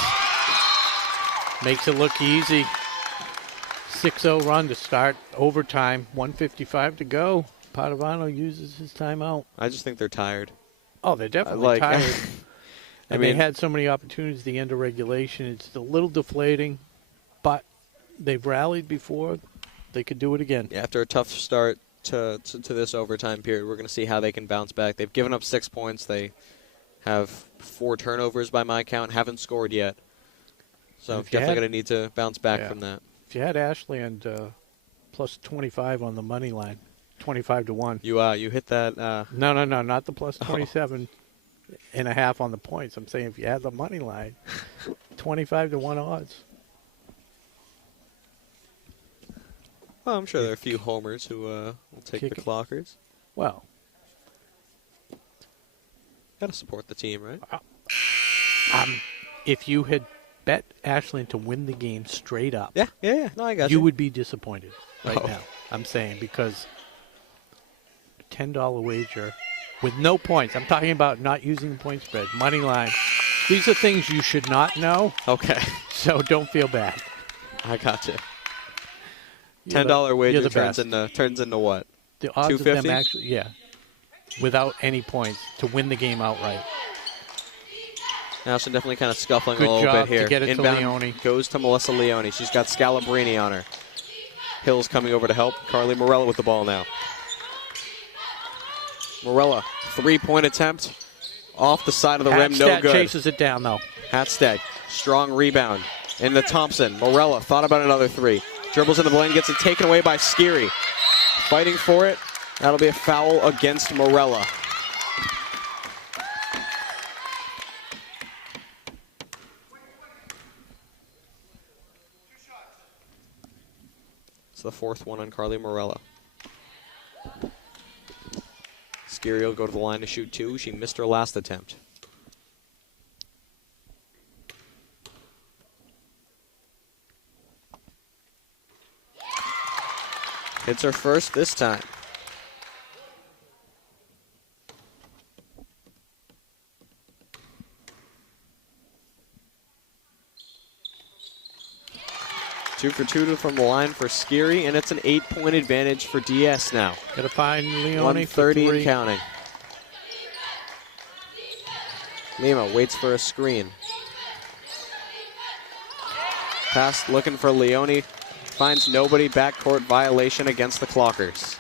Makes it look easy. 6-0 run to start overtime. 1:55 to go. Padovano uses his timeout. I just think they're tired. Oh, they're definitely tired. I And mean, they had so many opportunities at the end of regulation. It's a little deflating, but they've rallied before. They could do it again. yeah, after a tough start to this overtime period, we're going to see how they can bounce back. They've given up 6 points. They have 4 turnovers by my count, haven't scored yet. So definitely going to need to bounce back from that. If you had Ashland plus 25 on the money line, 25 to 1. You hit that. No, not the plus 27 and a half on the points. I'm saying if you had the money line, 25 to 1 odds. Well, I'm sure there are a few homers who will take the Clockers. Well, got to support the team, right? if you had bet Ashland to win the game straight up, Yeah. No, I got you. you would be disappointed right Oh. now. I'm saying because $10 wager with no points. I'm talking about not using the point spread, money line. These are things you should not know, Okay, so don't feel bad. I got you. You're $10 the wager best. turns into what? The odds of them $250? actually, without any points to win the game outright. Ashland definitely kind of scuffling Good a little job bit here. to get it Inbound to Leone. goes to Melissa Leone. She's got Scalabrini on her. Hills coming over to help. Carly Morella with the ball now. Morella, 3-point attempt. Off the side of the rim, no Hatstad good. chases it down, though. Hatstad, strong rebound. Into Thompson. Morella thought about another 3. Dribbles into the lane, gets it taken away by Skiri. Fighting for it. That'll be a foul against Morella. It's the 4th one on Carly Morella. Skiri will go to the line to shoot 2. She missed her last attempt. Hits her first this time. Two for 2 from the line for Skiri, and it's an 8-point advantage for DS now. Got to find Leone for 130 3. and counting. Lima waits for a screen. Pass looking for Leone. Finds nobody. Backcourt violation against the Clockers.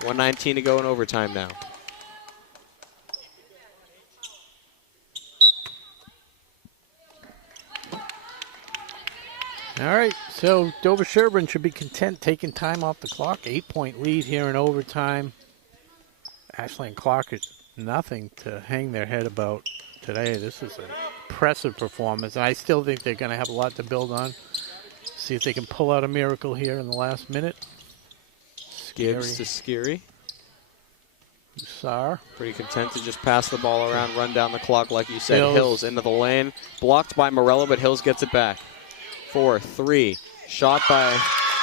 1:19 to go in overtime now. All right, so Dover Sherborn should be content taking time off the clock. 8-point lead here in overtime. Ashland Clockers, nothing to hang their head about today. This is an impressive performance, and I still think they're going to have a lot to build on. See if they can pull out a miracle here in the last minute. Gibbs to Skiri. Sar. Pretty content to just pass the ball around, run down the clock, like you said. Hills. Hills into the lane. Blocked by Morella, but Hills gets it back. 4-3. Shot by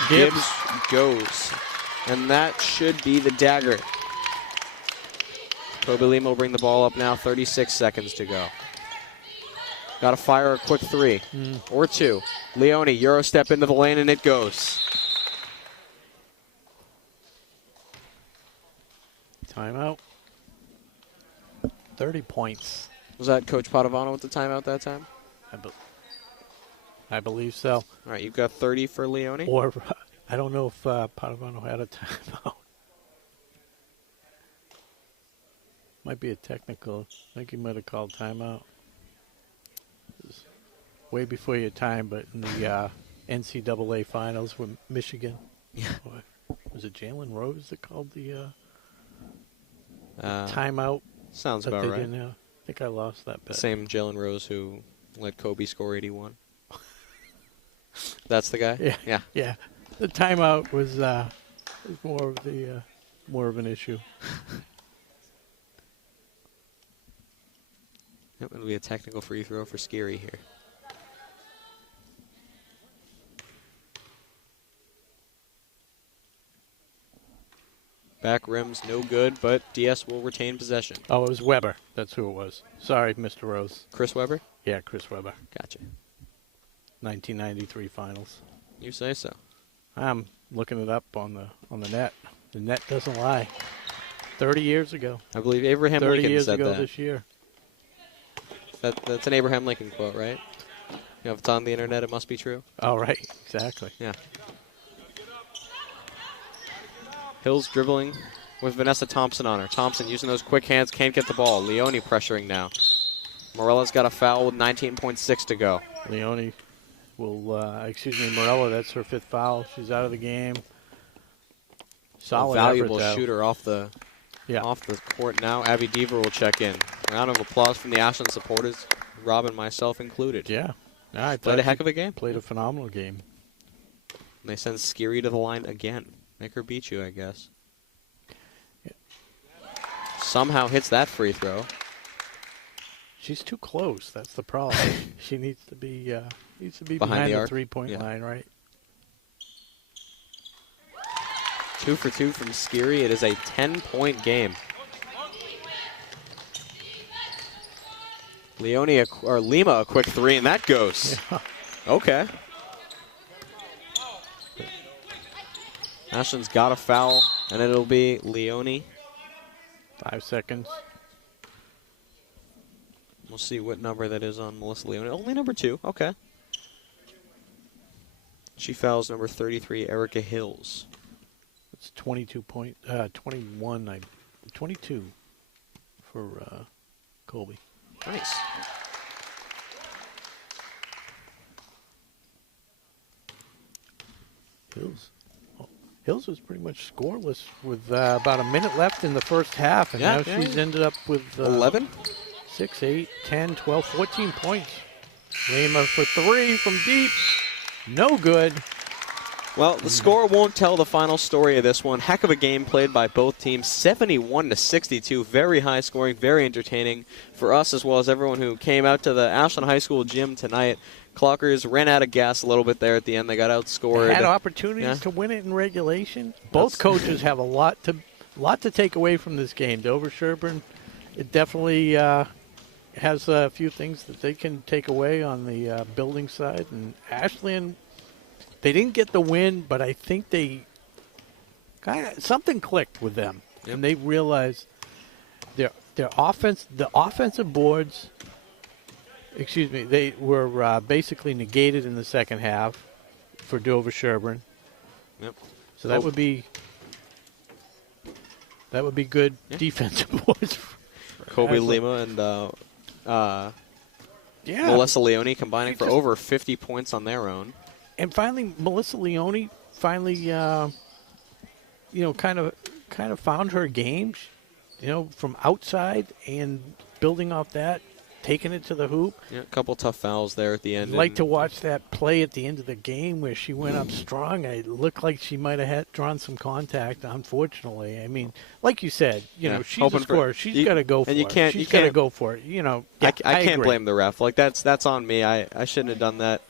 Gibbs goes. And that should be the dagger. Kobe Lima will bring the ball up now. 36 seconds to go. Got to fire a quick 3 or 2. Leone, Euro step into the lane, and it goes. Timeout. 30 points. Was that Coach Padovano with the timeout that time? I believe so. All right, you've got 30 for Leone. Or I don't know if Padovano had a timeout. Might be a technical. I think he might have called timeout. It was way before your time, but in the NCAA finals with Michigan. Was it Jalen Rose that called the timeout? Sounds about right. I think I lost that bet. Same Jalen Rose who let Kobe score 81. That's the guy? Yeah. The timeout was more of an issue. It'll be a technical free throw for Scary here. Back rim's no good, but DS will retain possession. Oh, it was Weber. That's who it was. Sorry, Mr. Rose. Chris Weber? Yeah, Chris Weber. Gotcha. 1993 finals. You say so. I'm looking it up on the net. The net doesn't lie. 30 years ago. I believe Abraham 30 Lincoln years said ago that. this year. That's an Abraham Lincoln quote, right? You know, if it's on the internet, it must be true. Oh, right. Exactly. Yeah. Hills dribbling with Vanessa Thompson on her. Thompson using those quick hands, can't get the ball. Leone pressuring now. Morella's got a foul with 19.6 to go. Leone will, Morella, that's her 5th foul. She's out of the game. Solid valuable effort, shooter off the court now. Abby Deaver will check in. Round of applause from the Ashland supporters, Rob and myself included. Yeah. I played a heck of a game. Played a phenomenal game. And they send Skiri to the line again. Make her beat you, I guess. Yeah. Somehow hits that free throw. She's too close. That's the problem. She needs to be Behind the the arc. 3-point line, right? 2 for 2 from Skiri. It is a 10-point game. Lima a quick 3, and that goes. Yeah. Okay. Ashland's got a foul, and it'll be Leone. 5 seconds. We'll see what number that is on Melissa Leone. Only number 2. Okay. She fouls number 33, Erica Hills. It's 22 for Colby. Nice. Hills was pretty much scoreless with about a minute left in the first half, and now she's ended up with 11? 6, 8, 10, 12, 14 points. Lima for 3 from deep. No good. Well, the score won't tell the final story of this one. Heck of a game played by both teams. 71-62. Very high scoring, very entertaining for us as well as everyone who came out to the Ashland High School gym tonight. Clockers ran out of gas a little bit there at the end. They got outscored. They had opportunities to win it in regulation. Both coaches have a lot to take away from this game. Dover Sherborn, it definitely has a few things that they can take away on the building side. And Ashland, they didn't get the win, but I think they something clicked with them, and they realized their offense, the offensive boards. They were basically negated in the second half for Dover Sherborn. Yep. So that would be good defensive boards. Kobe Lima and Melissa Leone combining for over 50 points on their own. And finally, Melissa Leone kind of found her game, from outside and building off that. taking it to the hoop. Yeah, a couple tough fouls there at the end. I'd like to watch that play at the end of the game where she went up strong. It looked like she might have drawn some contact, unfortunately. I mean, like you said, you know, she's a scorer. She's got to go for it. She's got to go for it. You know, I can't agree. blame the ref. Like, that's on me. I shouldn't have done that.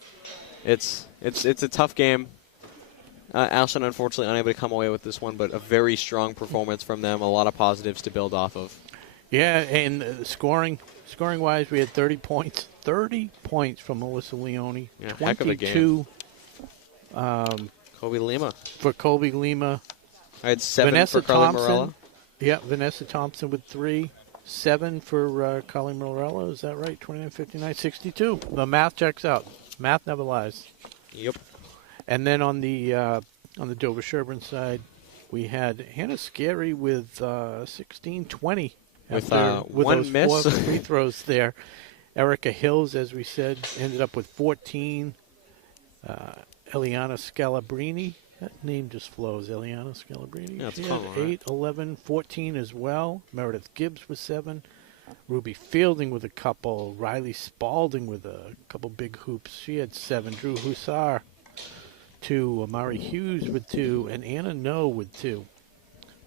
It's a tough game. Ashland, unfortunately, unable to come away with this one, but a very strong performance from them. A lot of positives to build off of. Yeah, and scoring-wise, we had 30 points. 30 points from Melissa Leone. Yeah, 22 heck of a game. Colby Lima. For Colby Lima. I had 7 Vanessa for Carly Thompson. Morella. Yeah, Vanessa Thompson with 3. 7 for Carly Morella. Is that right? 29, 59, 62. The math checks out. Math never lies. Yep. And then on the Dover Sherborn side, we had Hannah Scary with 16-20. With with one those miss. 4 free throws there. Erica Hills, as we said, ended up with 14. Eliana Scalabrini, that name just flows. Eliana Scalabrini. Yeah, she had 8, 11, 14 as well. Meredith Gibbs with 7. Ruby Fielding with a couple. Riley Spalding with a couple big hoops. She had 7. Drew Hussar, 2. Amari Hughes with 2. And Anna No with 2.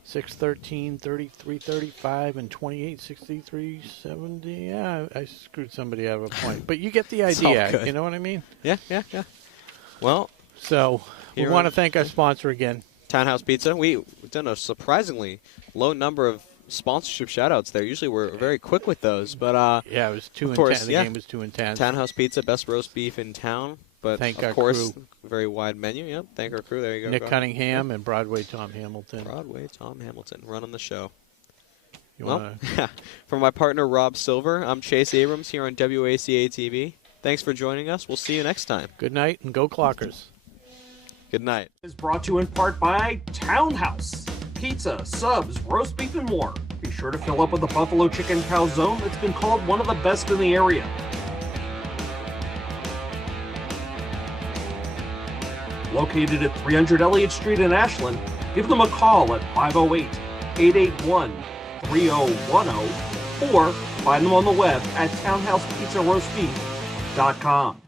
6, 13, 33, 35, and 28, 63, 70. Yeah, I screwed somebody out of a point. But you get the idea. You know what I mean? Yeah. Well, so we want to thank our sponsor again. Townhouse Pizza. We've done a surprisingly low number of sponsorship shout-outs there. Usually we're very quick with those. But yeah, it was too intense. Course, the game was too intense. Townhouse Pizza, best roast beef in town. But thank of course, crew. Very wide menu. Yep, thank our crew. There you go. Nick Cunningham and Broadway Tom Hamilton. Broadway Tom Hamilton running the show. Well, for my partner Rob Silver, I'm Chase Abrams here on WACA-TV. Thanks for joining us. We'll see you next time. Good night and go Clockers. Good night. Is brought to you in part by Townhouse. Pizza, subs, roast beef, and more. Be sure to fill up with the buffalo chicken calzone that's been called one of the best in the area. Located at 300 Elliott Street in Ashland, give them a call at 508-881-3010 or find them on the web at townhousepizzaroastbeef.com.